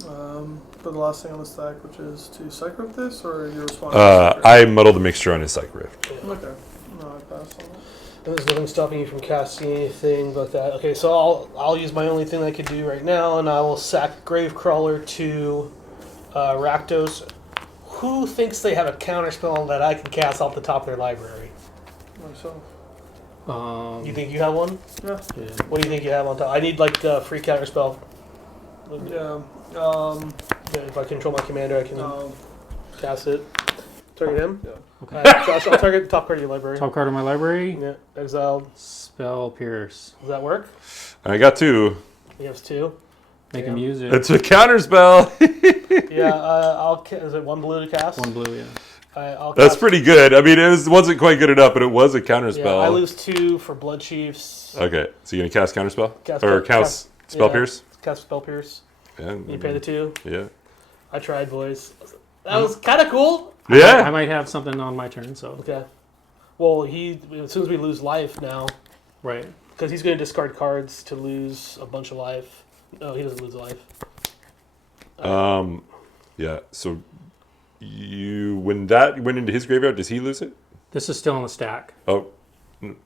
For the last thing on the stack, which is to psych rift this, or your response? I muddle the mixture on his Psych Rift. Okay. No, I passed on that. There's nothing stopping you from casting anything but that. Okay, so I'll use my only thing I could do right now, and I will sack Gravecrawler to Rakdos. Who thinks they have a counterspell that I can cast off the top of their library? Myself. You think you have one? Yeah. Yeah. What do you think you have on top? I need like the free counterspell. Yeah. If I control my commander, I can No. cast it. Target him. Yeah. Okay. Josh, I'll target the top card of your library. Top card of my library. Yeah, exiled. Spell Pierce. Does that work? I got 2. He has 2. Make Yeah. him use it. It's a counter spell. Yeah, is it 1 blue to cast? 1 blue, yeah. I'll That's cast, pretty good. I mean, wasn't quite good enough, but it was a counter spell. Yeah, I lose 2 for Blood Chiefs. Okay, so you're gonna cast counter spell Cast or spell- cast spell yeah. pierce? Cast Spell Pierce. Yeah. You pay the 2. Yeah. I tried, boys. That was kind of cool. I Yeah. might have something on my turn, so. Okay. Well, as soon as we lose life now, Right. because he's going to discard cards to lose a bunch of life. No, he doesn't lose life. Yeah. So when that went into his graveyard, does he lose it? This is still on the stack. Oh.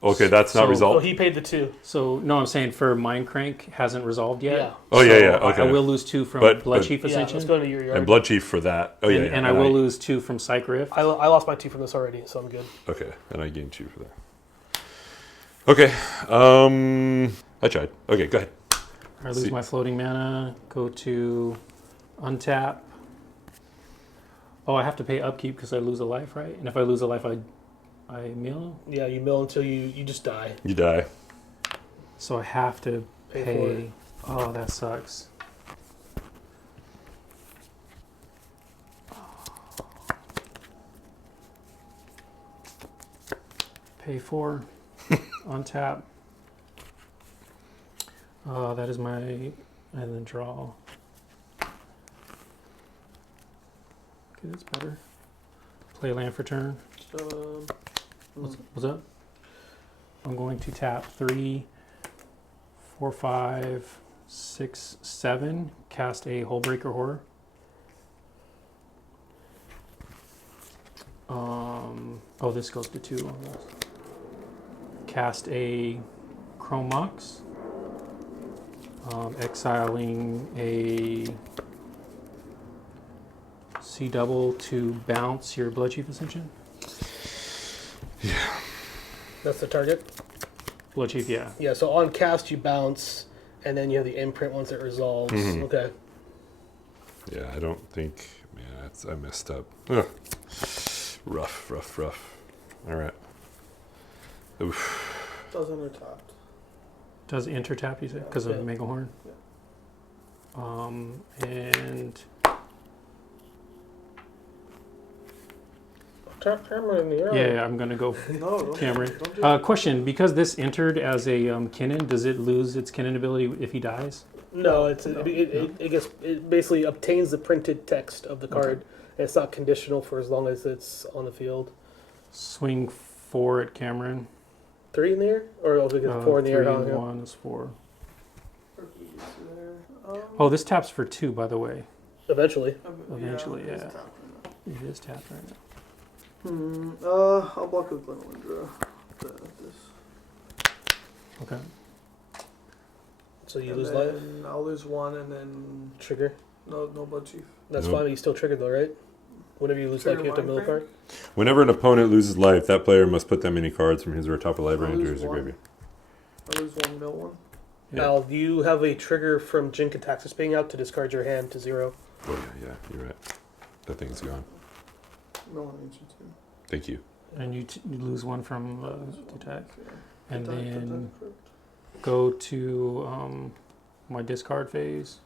Okay, that's not So- Oh, resolved. he paid the 2. So no, I'm saying for Mind Crank hasn't resolved yet. Yeah. Oh, yeah, So yeah, okay. I will lose 2 from But- Blood but- Chief Yeah, Ascension. let's go to your yard. And Blood Chief for that. Oh, yeah, yeah. And I will lose 2 from Psych Rift. I lost my 2 from this already, so I'm good. Okay, and I gained 2 for that. Okay, I tried. Okay, go ahead. I lose my floating mana, go to untap. Oh, I have to pay upkeep because I lose a life, right? And if I lose a life, I mill. Yeah, you mill until you just die. You die. So I have to Pay pay. for it. Oh, that sucks. Pay 4 untap. That is my, and then draw. Okay, that's better. Play land for turn. What's up? I'm going to tap 3, 4, 5, 6, 7. Cast a Hullbreaker Horror. Oh, this goes to 2 on this. Cast a Chrome Mox. Exiling a C double to bounce your Blood Chief Ascension. That's the target? Blood Chief, yeah. Yeah, so on cast you bounce, and then you have the imprint once it resolves. Mhm. Okay. Yeah, I don't think. Man, I messed up. Ugh. Rough, rough, rough. All right. Oof. Doesn't untapped. Does enter tap, you say? Because of Yeah. Mega Horn? And Tap hammer in the air. yeah, I'm going to go No, don't, Cameron. don't do Question, because this entered as a Kinnan, does it lose its Kinnan ability if he dies? No, it basically obtains the printed text of the card. And it's not conditional for as long as it's on the field. Swing 4 at Cameron. 3 in the air? Or also we get 4 in the air? 3 how- and yeah. 1 is 4. there. Oh, this taps for 2, by the way. Eventually. Eventually, it's yeah. tapped right now. It is tapped right now. I'll block with Glenwindra. This. Okay. So you And lose life? then I'll lose 1 and then Trigger. no Blood Chief. That's Nope. fine, but you still triggered though, right? Whenever you lose life, Trigger you have to mill a mind card? Whenever an opponent loses life, that player must put that many cards from his or her top of library I'll into lose his 1. graveyard. I lose 1, mill 1. Yeah. Al, do you have a trigger from Jin Kataxis being out to discard your hand to 0? Oh yeah, you're right. That thing's gone. Mill 1 ancient 2. Thank you. And you lose 1 from attack. And Attack, then attack, go to my discard phase.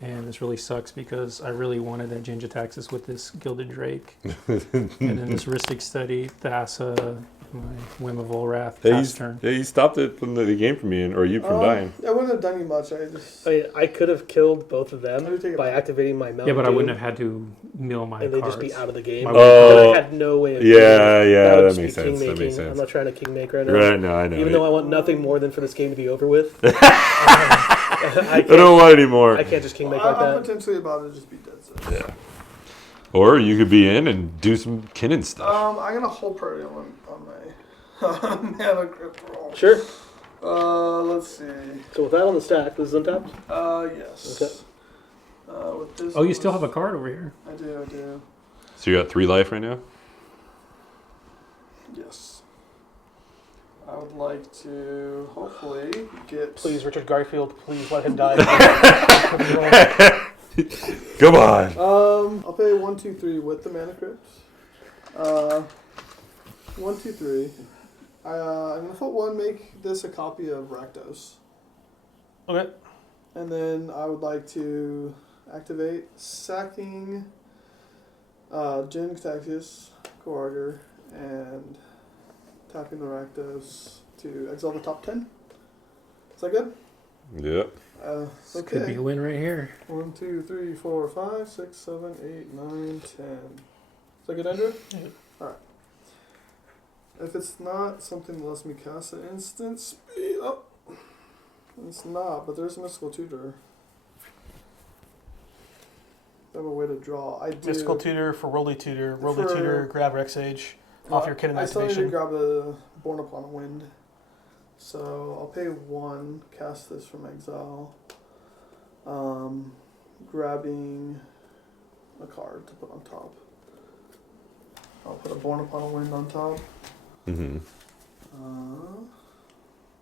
And this really sucks because I really wanted that Gingiataxis with this Gilded Drake. And then this Rhystic Study, Thassa, my Whim of Volrath, pass turn. Yeah, you stopped it from the game from me, or you from dying. I wouldn't have done you much. I just. I mean, I could have killed both of them I would take it by back. activating my Mountain Yeah, but I Dew, wouldn't have had to mill my and they'd cards. just be out of the game. My Oh. I had no way of Yeah, doing it. yeah, would that just makes be sense. That king-making. makes sense. I'm not trying to king make right now. Right, no, I know. Even though I want nothing more than for this game to be over with. I don't want any more. I can't just king make I'm like that. potentially about to just be dead set. Yeah. Or you could be in and do some Kinnan stuff. I'm gonna hold priority on my mana crypt roll. Sure. Let's see. So with that on the stack, this is untapped? Yes. Okay. With this Oh, you still have a card over here. I do. So you got 3 life right now? Yes. I would like to hopefully get. Please, Richard Garfield, please let him die. Come on. I'll pay 1, 2, 3 with the mana crypt. 1, 2, 3. I'm gonna put 1. Make this a copy of Rakdos. Okay. And then I would like to activate sacking Jin Cactus, Coarder, and tapping the Rakdos to exile the top 10. Is that good? Yep. This could be a win right here. 1, 2, 3, 4, 5, 6, 7, 8, 9, 10. Is that good, Andrew? Yeah. Alright. If it's not something that lets me cast an instant speed up. It's not, but there's a Mystical Tutor. I have a way to draw. I do. Mystical Tutor for Rolly Tutor. Rolly For- Tutor, grab Rex Age. off your Kinnan I still need to activation. grab a Born Upon Wind. So I'll pay 1, cast this from exile. Grabbing a card to put on top. I'll put a Born Upon a Wind on top. Mm-hmm.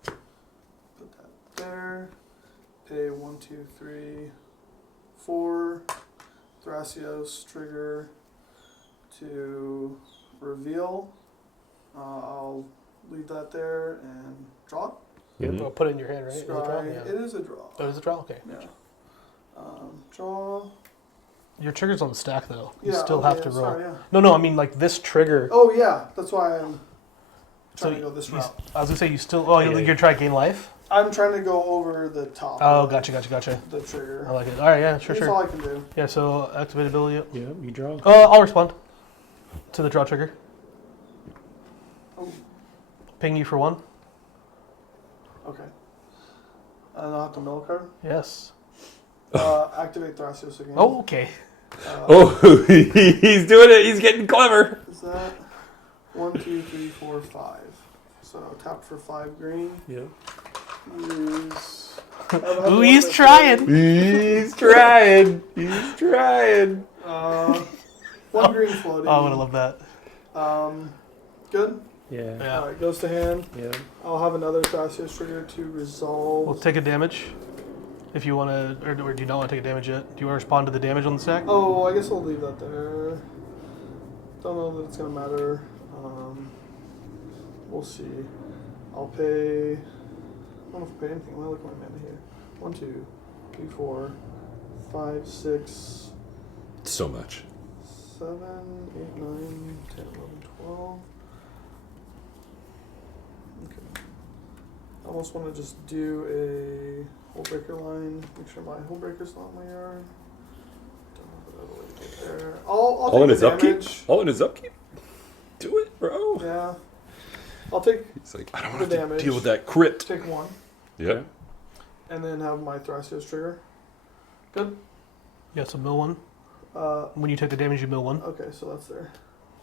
Put that there. Pay 1, 2, 3, 4. Thrasios trigger to reveal. I'll leave that there and draw. Mhm. I'll put it in your hand, right? Is it a draw? Scry. Yeah. It is a draw. Oh, is it a draw? Okay. Yeah. Draw. Your trigger's on the stack, though. You Yeah, still okay, have to roll. sorry, yeah. No, I mean, like, this trigger. Oh yeah, that's why I'm So trying to go this you- route. I was going to say, you still... Oh, Yeah, you're trying to gain life? I'm trying to go over the top. Oh, of gotcha. The trigger. I like it. All right, yeah, That's sure. all I can do. Yeah, so activate ability. Yeah, you draw. I'll respond to the draw trigger. Oh, Ping you for 1. okay. And I'll have to mill a card. Yes. Activate Thrasios again. Oh, okay. Oh, he's doing it. He's getting clever. Is that 1, 2, 3, 4, 5? So tap for 5 green. Yeah. Use. Ooh, he's trying. He's trying. He's trying. 1 green floating. Oh, I would have loved that. Good. Yeah. Yeah. Alright, goes to hand. Yeah. I'll have another Thrasios trigger to resolve. We'll take a damage if you want to, or do you not want to take a damage yet? Do you want to respond to the damage on the stack? Oh, I guess I'll leave that there. Don't know that it's gonna matter. We'll see. I'll pay. I don't know if I pay anything. Let me look at my mana here. 1, 2, 3, 4, 5, 6, So much. 7, 8, 9, 10, 11, 12. Okay. I almost want to just do a Hull Breaker line. Make sure my Hull Breaker's not in my yard. Don't know if I'll get there. I'll All in take his the upkeep? damage. All in his upkeep? Do it, bro. Yeah. I'll take He's like, I don't The want to damage. deal with that crit. 1 Yeah. and then have my Thrasios trigger. Good. Yeah, so mill 1. Uh, When you take the damage, you mill 1. okay, so that's there.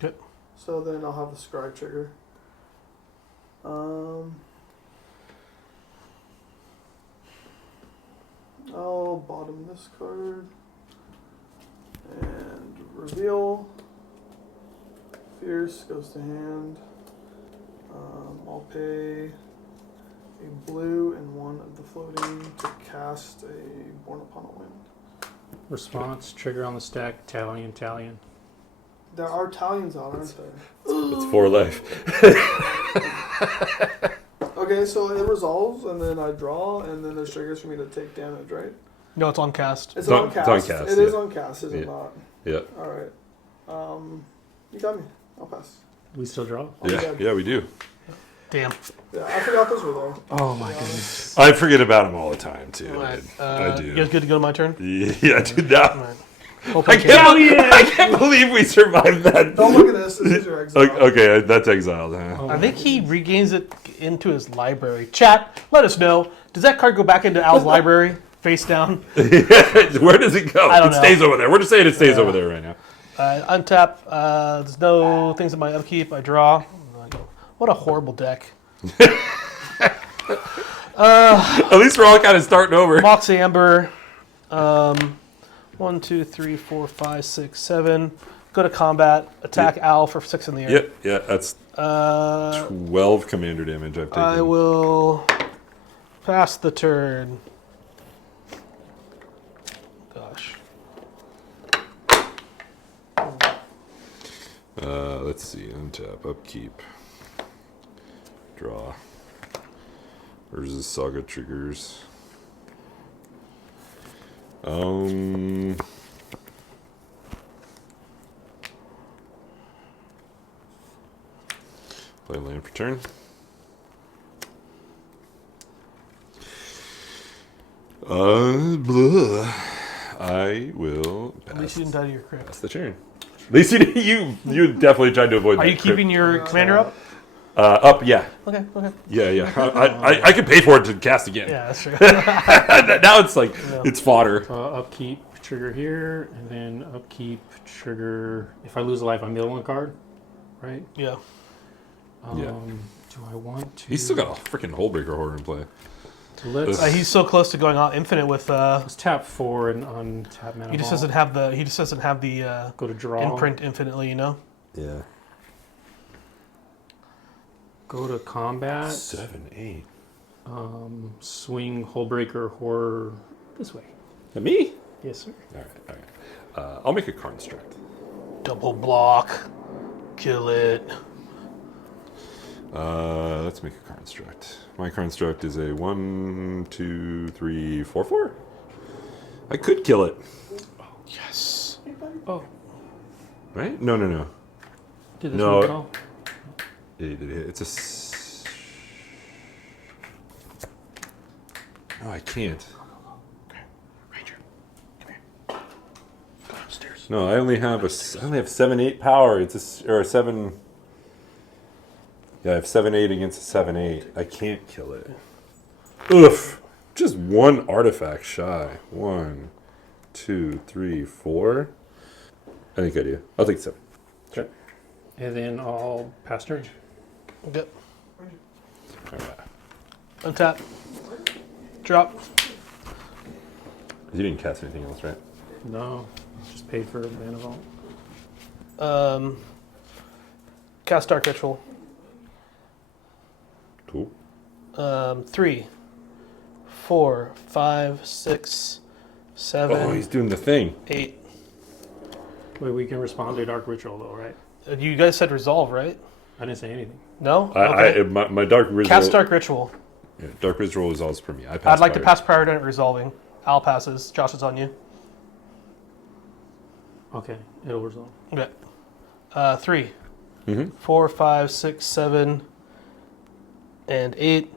Good. So then I'll have the Scribe trigger. I'll bottom this card and reveal. Fierce goes to hand. I'll pay a blue and 1 of the floating to cast a Born Upon a Wind. Response, trigger on the stack, Talion. There are Talions out, aren't there? It's 4 life. Okay, so it resolves, and then I draw, and then there's triggers for me to take damage, right? No, it's on cast. It's It's on- on cast. it's on cast, It is yeah. on cast, is it Yeah. not? Yeah. All right. You got me. I'll pass. We still draw? I'll be Yeah. dead. Yeah, we do. Damn. Yeah, I forgot those were there. Oh my goodness. I forget about him all the time, too. All right. I do. You guys good to go to my turn? Yeah, dude. That, All right. Hope I I can. can't believe we survived that. Don't look at this. This is your exile. Okay, that's exiled. Huh? Oh I my think he goodness. regains it into his library. Chat, let us know. Does that card go back into Al's library, face down? Where does it go? I don't It know. stays over there. We're just saying it stays Yeah. over there right now. Untap. There's no things in my upkeep. I draw. What a horrible deck. At least we're all kind of starting over. Mox Amber. 1, 2, 3, 4, 5, 6, 7. Go to combat. Attack Al for 6 in the air. Yep, yeah, that's Uh, 12 commander damage I've taken. I will pass the turn. Gosh. Let's see, untap, upkeep, draw. Where's the saga triggers? Play land for turn. Blah. I will At least pass, you didn't die to your crit. pass the turn. At least you definitely tried to avoid Are that. you keeping your commander up? Up, yeah. Okay. Yeah. I could pay for it to cast again. Yeah, that's true. Now it's like, Yeah. it's fodder. Upkeep, trigger here, and then upkeep, trigger. If I lose a life, I'm milling a card, right? Yeah. Yeah. Do I want to? He's still got a freaking Hullbreaker Horror in play. Let's, He's so close to going out infinite with. let's tap 4 and untap mana. He just Ball. doesn't have the. He just doesn't have the Go to draw. imprint infinitely. You know. Yeah. Go to combat. 7, 8. Swing Hullbreaker Horror this way. That me? Yes, sir. All right. I'll make a construct. Double block. Kill it. Let's make a construct. My construct is a 1, 2, 3, 4, 4. I could kill it. Yes. Oh, Right? No. did this No. one go? It's a. No, I can't. Ranger, come here. Go upstairs. No, I only have 7, 8 power. Or a 7. Yeah, I have 7, 8 against a 7, 8. I can't kill it. Oof. Just one artifact shy. 1, 2, 3, 4. I think I do. I'll take 7. Okay. And then I'll pass turn. Okay. All right. Untap. Drop. You didn't cast anything else, right? No, just paid for Mana Vault. Cast Dark Ritual. Cool. 3, 4, 5, 6, 7, Oh, he's doing the thing. 8. Wait, we can respond to Dark Ritual though, right? You guys said resolve, right? I didn't say anything. No? My Dark Ritual. Cast Dark Ritual. Yeah, Dark Ritual is always for me. I pass I'd like to prior. pass priority on it resolving. Al passes. Josh, it's on you. Okay, it'll resolve. Okay. 3, Mhm. 4, 5, 6, 7, and 8.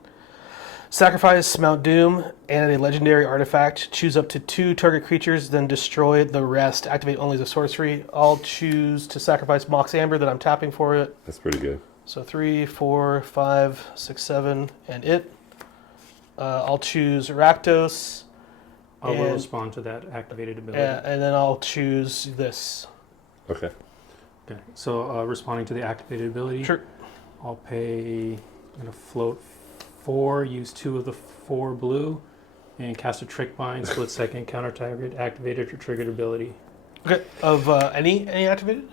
Sacrifice Mount Doom and a legendary artifact. Choose up to 2 target creatures, then destroy the rest. Activate only as a sorcery. I'll choose to sacrifice Mox Amber that I'm tapping for it. That's pretty good. So 3, 4, 5, 6, 7, and it. I'll choose Rakdos. I will And- respond to that activated ability. And then I'll choose this. Okay. Okay, so responding to the activated ability. Sure. I'll pay. I'm gonna float 4. Use 2 of the 4 blue, and cast a Trick Bind. Split second. Counter target activated or triggered ability. Okay. Of any activated?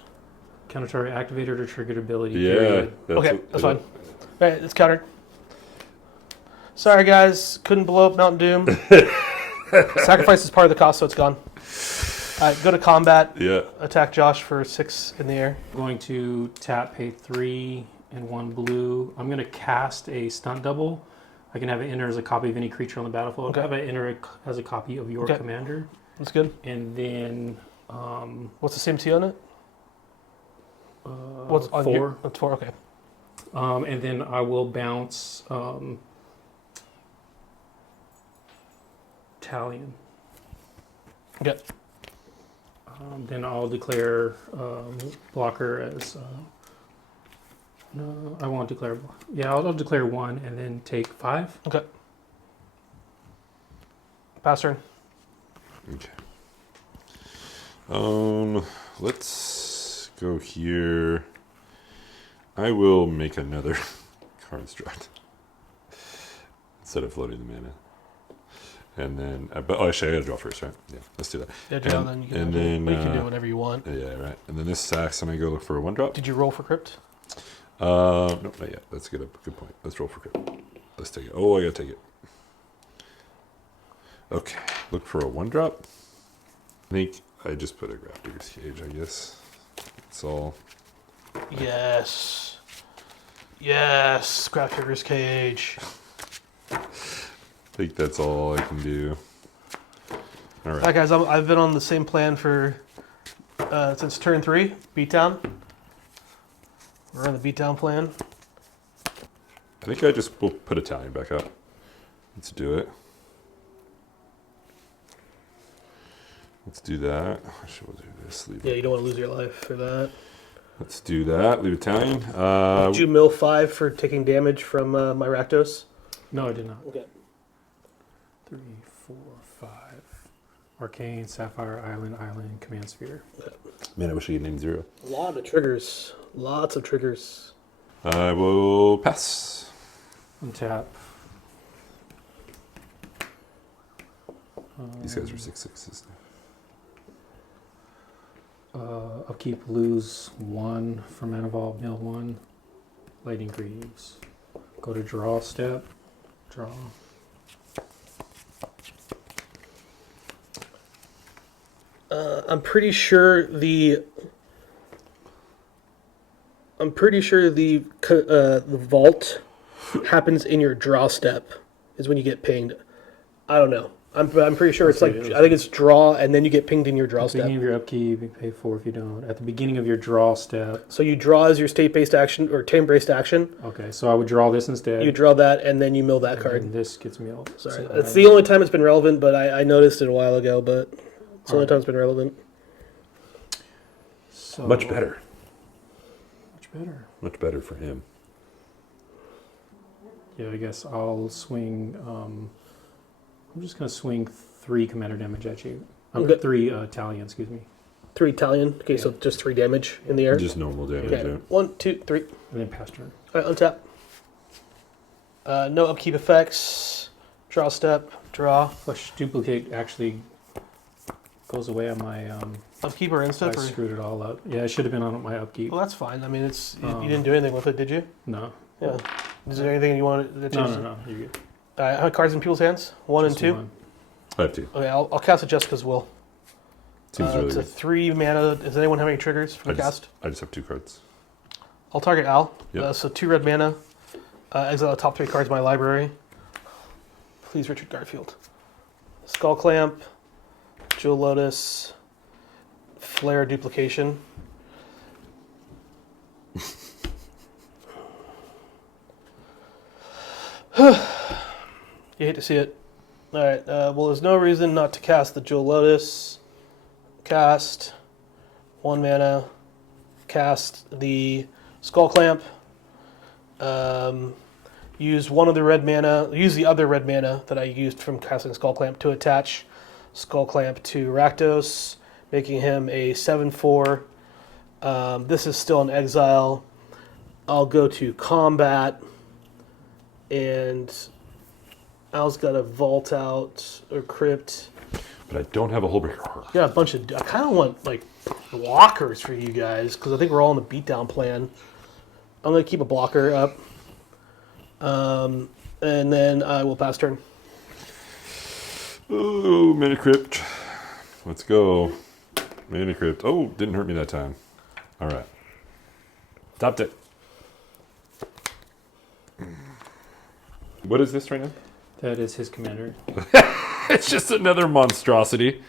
Counter target activated or triggered ability. Yeah. period. Okay, that's fine. All right, it's countered. Sorry, guys. Couldn't blow up Mountain Doom. Sacrifice is part of the cost, so it's gone. All right, go to combat. Yeah. Attack Josh for 6 in the air. Going to tap, pay 3 and 1 blue. I'm gonna cast a stunt double. I can have it enter as a copy of any creature on the battlefield. Okay. Have it enter as a copy of your Okay. commander, That's good. and then What's the CMT on it? What's on 4. your- That's 4, okay. And then I will bounce Talion. Okay. Then I'll declare blocker as. No, I won't declare. Yeah, I'll declare 1 and then take 5. Okay. Pass turn. Okay. Let's go here. I will make another construct instead of floating the mana. And then, but actually, I gotta draw first, right? Yeah, let's do that. Yeah, draw, And- then you can, and do, then, you can do uh, whatever you want. Yeah, right. And then this sacks, and I go look for a 1-drop. Did you roll for crypt? No, not yet. That's a good point. Let's roll for crit. Let's take it. Oh, I gotta take it. Okay, look for a 1-drop. I think I just put a Raptor's Cage, I guess. That's all. Yes. Yes. Scrap Figures Cage. I think that's all I can do. All All right. right, guys, I've been on the same plan for since turn 3, beatdown. We're on the beatdown plan. I think I just will put Italian back up. Let's do it. Let's do that. I should do this. Leave Yeah, it. you don't want to lose your life for that. Let's do that. Leave Italian. Did you mill 5 for taking damage from my Rakdos? No, I did not. Okay. 3, 4, 5. Arcane, Sapphire, Island, Command Sphere. Man, I wish I could name 0. A lot of triggers. Lots of triggers. I will pass. Untap. These guys are 6/6s. Upkeep, lose 1 for mana vault, mill 1. Lightning Greaves. Go to draw step. Draw. I'm pretty sure the vault happens in your draw step is when you get pinged. I don't know. I'm pretty sure it's like I think it's draw and then you get pinged in your draw At the step. beginning of your upkeep, you pay 4 if you don't. At the beginning of your draw step. So you draw as your state-based action or tame-based action. Okay, so I would draw this instead. You draw that and then you mill that and card. this gets milled. Sorry, So it's the only time it's been relevant, but I noticed it a while ago. But it's the only time it's been relevant. So, Much better. Much better. Much better for him. Yeah, I guess I'll swing. I'm just gonna swing 3 commander damage at you. I'm Okay. 3 Talion, excuse me, 3 Talion. Okay, so just 3 damage in the air. Just normal damage. Okay, Yeah. 1, 2, 3. and then pass turn. All right, untap. No upkeep effects. Draw step. Draw. Flush duplicate actually goes away on my. Upkeep or I instep? Or... screwed it all up. Yeah, it should have been on my upkeep. Well, that's fine. I mean, it's you didn't do anything with it, did you? No. Yeah. Is there anything you wanted that No, changes? no, no. You're good. How many cards in people's hands? 1 and Just 2? one. I have 2. Okay, I'll cast it just because will. Seems really It's a good. 3 mana. Does anyone have any triggers for the cast? I just have 2 cards. I'll target Al. Yep. So 2 red mana. Exile the top 3 cards of my library. Please, Richard Garfield. Skull Clamp. Jewel Lotus. Flare Duplication. You hate to see it. Alright, well, there's no reason not to cast the Jewel Lotus. Cast 1 mana. Cast the Skull Clamp. Use one of the red mana. Use the other red mana that I used from casting Skull Clamp to attach Skull Clamp to Rakdos, making him a 7/4. This is still an exile. I'll go to combat, and Al's got a vault out or crypt. But I don't have a Hullbreaker. Got a bunch of. I kind of want like blockers for you guys because I think we're all on the beatdown plan. I'm gonna keep a blocker up, and then I will pass turn. Oh, Mana Crypt. Let's go. Mana Crypt. Oh, didn't hurt me that time. All right. Top deck. What is this right now? That is his commander. It's just another monstrosity.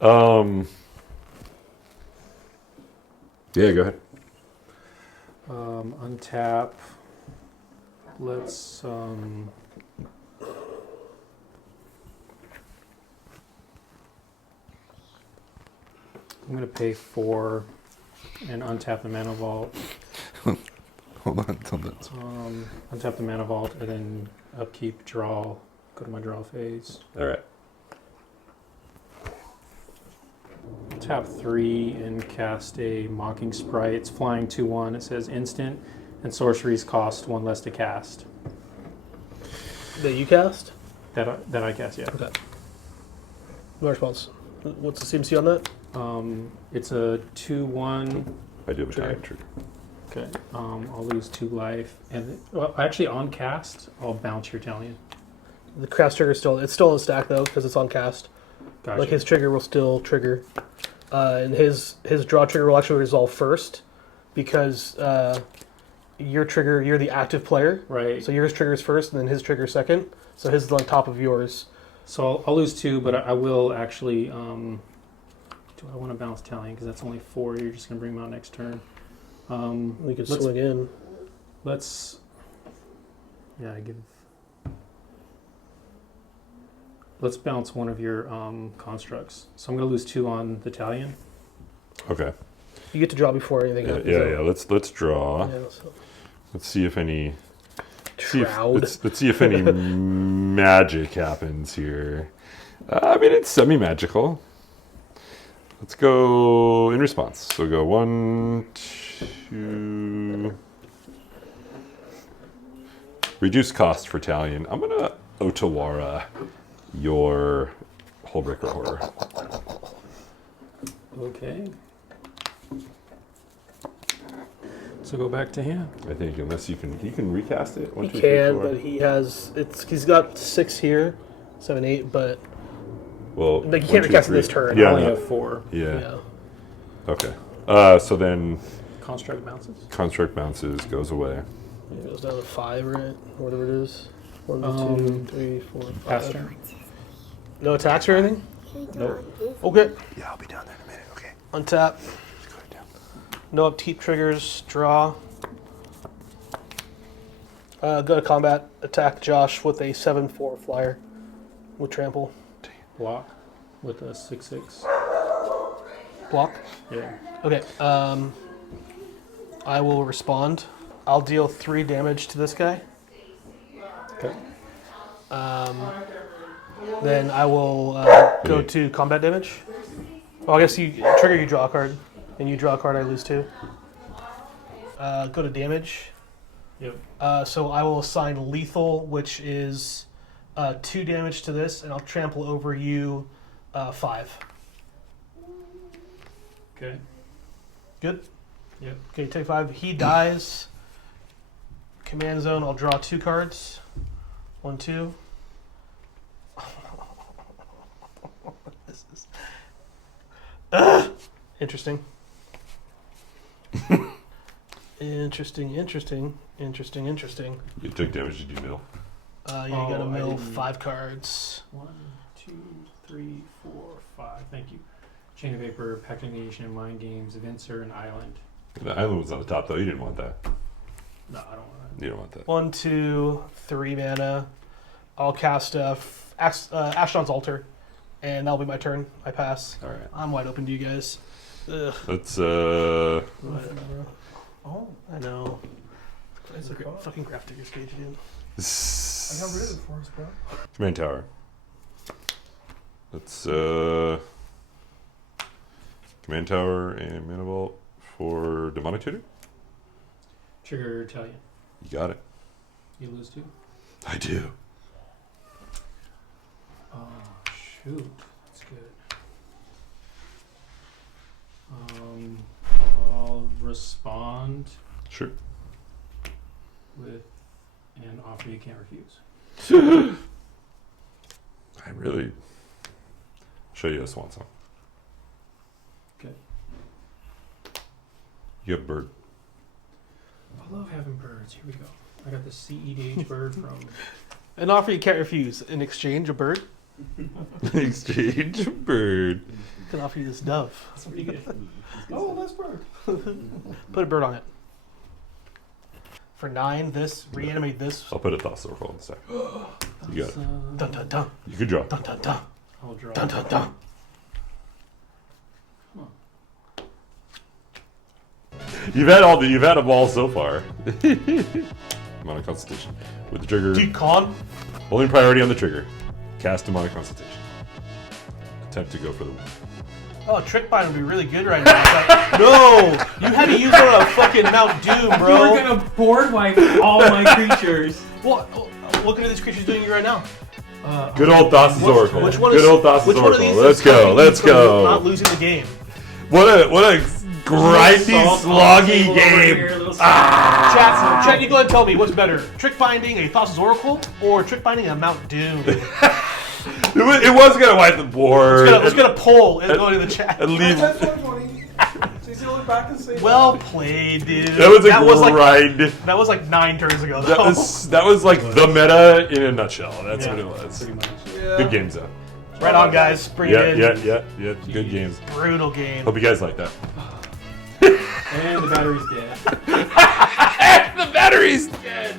Yeah, go ahead. Untap. Let's. I'm gonna pay 4 and untap the mana vault. Hold on, something. Untap the mana vault and then upkeep, draw, go to my draw phase. All right. Tap 3 and cast a Mocking Sprite. It's flying 2/1. It says instant and sorceries cost 1 less to cast. That you cast? That I cast, yeah. Okay. No response. What's the CMC on that? It's a 2/1. I do have a time trigger. Okay. I'll lose 2 life, and well, actually on cast, I'll bounce your Talion. The cast trigger it's still in stack though because it's on cast. Gotcha. Like his trigger will still trigger, and his draw trigger will actually resolve first because your trigger, you're the active player, right. so yours triggers first and then his triggers second. So his is on top of yours. So I'll lose 2, but I will actually. Do I want to bounce Talion because that's only 4? You're just gonna bring him out next turn. We could swing in. Let's. Yeah, let's bounce one of your constructs. So I'm gonna lose 2 on the Talion. Okay. You get to draw before anything happens. Yeah. Let's draw. Yeah, so. Let's see if any. Shroud. Let's see if any magic happens here. I mean, it's semi-magical. Let's go in response. So go 1, 2. Reduce cost for Talion. I'm gonna Otawara your Hullbreaker Horror. Okay. So go back to him. I think unless you can recast it. He can, but he's got 6 here, 7, 8, but well, like you can't recast it this turn. Yeah, I only no. have 4. Yeah. Okay. So then Construct bounces. construct bounces goes away. It goes down to 5, right? Whatever it is. 1, 2, 3, 4, 5. Pass turn. No attacks or anything? Nope. Okay. Yeah, I'll be down there in a minute. Okay. Untap. Let's go down. No upkeep triggers. Draw. Go to combat. Attack Josh with a 7/4 flyer with trample. Block with a 6/6. Block. Yeah. Okay. I will respond. I'll deal 3 damage to this guy. Okay. Then I will go to combat damage. Well, I guess you trigger, you draw a card, and you draw a card, I lose 2. Go to damage. Yep. So I will assign lethal, which is 2 damage to this, and I'll trample over you 5. Okay. Good? Yep. Okay, take 5. He dies. Command zone, I'll draw 2 cards. 1, 2. This is... Interesting. Interesting. You took damage, did you mill? Yeah, you got to I mill didn't- 5 cards. 1, 2, 3, 4, 5. Thank you. Chain of Vapor, Pectination, Mind Games, Evincer, and Island. The island was on the top, though. You didn't want that. No, I don't want You don't want that. 1, 2, 3 mana. I'll cast Ashdon's Altar, and that'll be my turn. I pass. All right. I'm wide open to you guys. Ugh. Let's, Oh, I know. It's a cost. Fucking Graph Digger's Cage, dude. I got rid of it for us, bro. Command Tower. Let's, Command Tower and Mana Vault for Demonic Tutor. Trigger Talion. You got it. You lose 2. I do. Oh, shoot. That's good. I'll respond Sure. with an offer you can't refuse. I really show you a swan song. Okay. You have bird. I love having birds. Here we go. I got the CEDH bird from... An offer you can't refuse. In exchange, a bird. Exchange bird. Can offer you this dove. That's pretty good. Oh, nice bird. Put a bird on it. For 9, this, reanimate this. I'll put a Thought Circle on the side. You got it. Dun dun dun. You can draw. Dun dun dun. I'll draw. Dun dun dun. You've had them all so far. Demonic Consultation. With the trigger. Dude, con. Holding priority on the trigger. Cast Demonic Consultation. Attempt to go for the win. Oh, Trick Bind would be really good right now. No! You had to use one on a fucking Mount Doom, bro. We're gonna board wipe all my creatures. What at these creatures doing you right now? Good old Thassa's Oracle. Which one Good is, old Thassa's which one of Oracle. these Let's is go. stopping you Let's from go. not losing the game? What a grindy, sloggy game. Chat, you go ahead and tell me what's better. Trick Binding a Thassa's Oracle or Trick Binding a Mount Doom? It was gonna wipe the board. Let's get a poll and go to the chat. And leave. 2020. So you see, look back and say, Well played, dude. That was a grind. That was like 9 turns ago, though. That was like the meta in a nutshell. That's what it was. Pretty much. yeah. Good games though. Right on, guys. Bring it in. Yeah. Good games. Brutal game. Hope you guys like that. And the battery's dead. The battery's dead.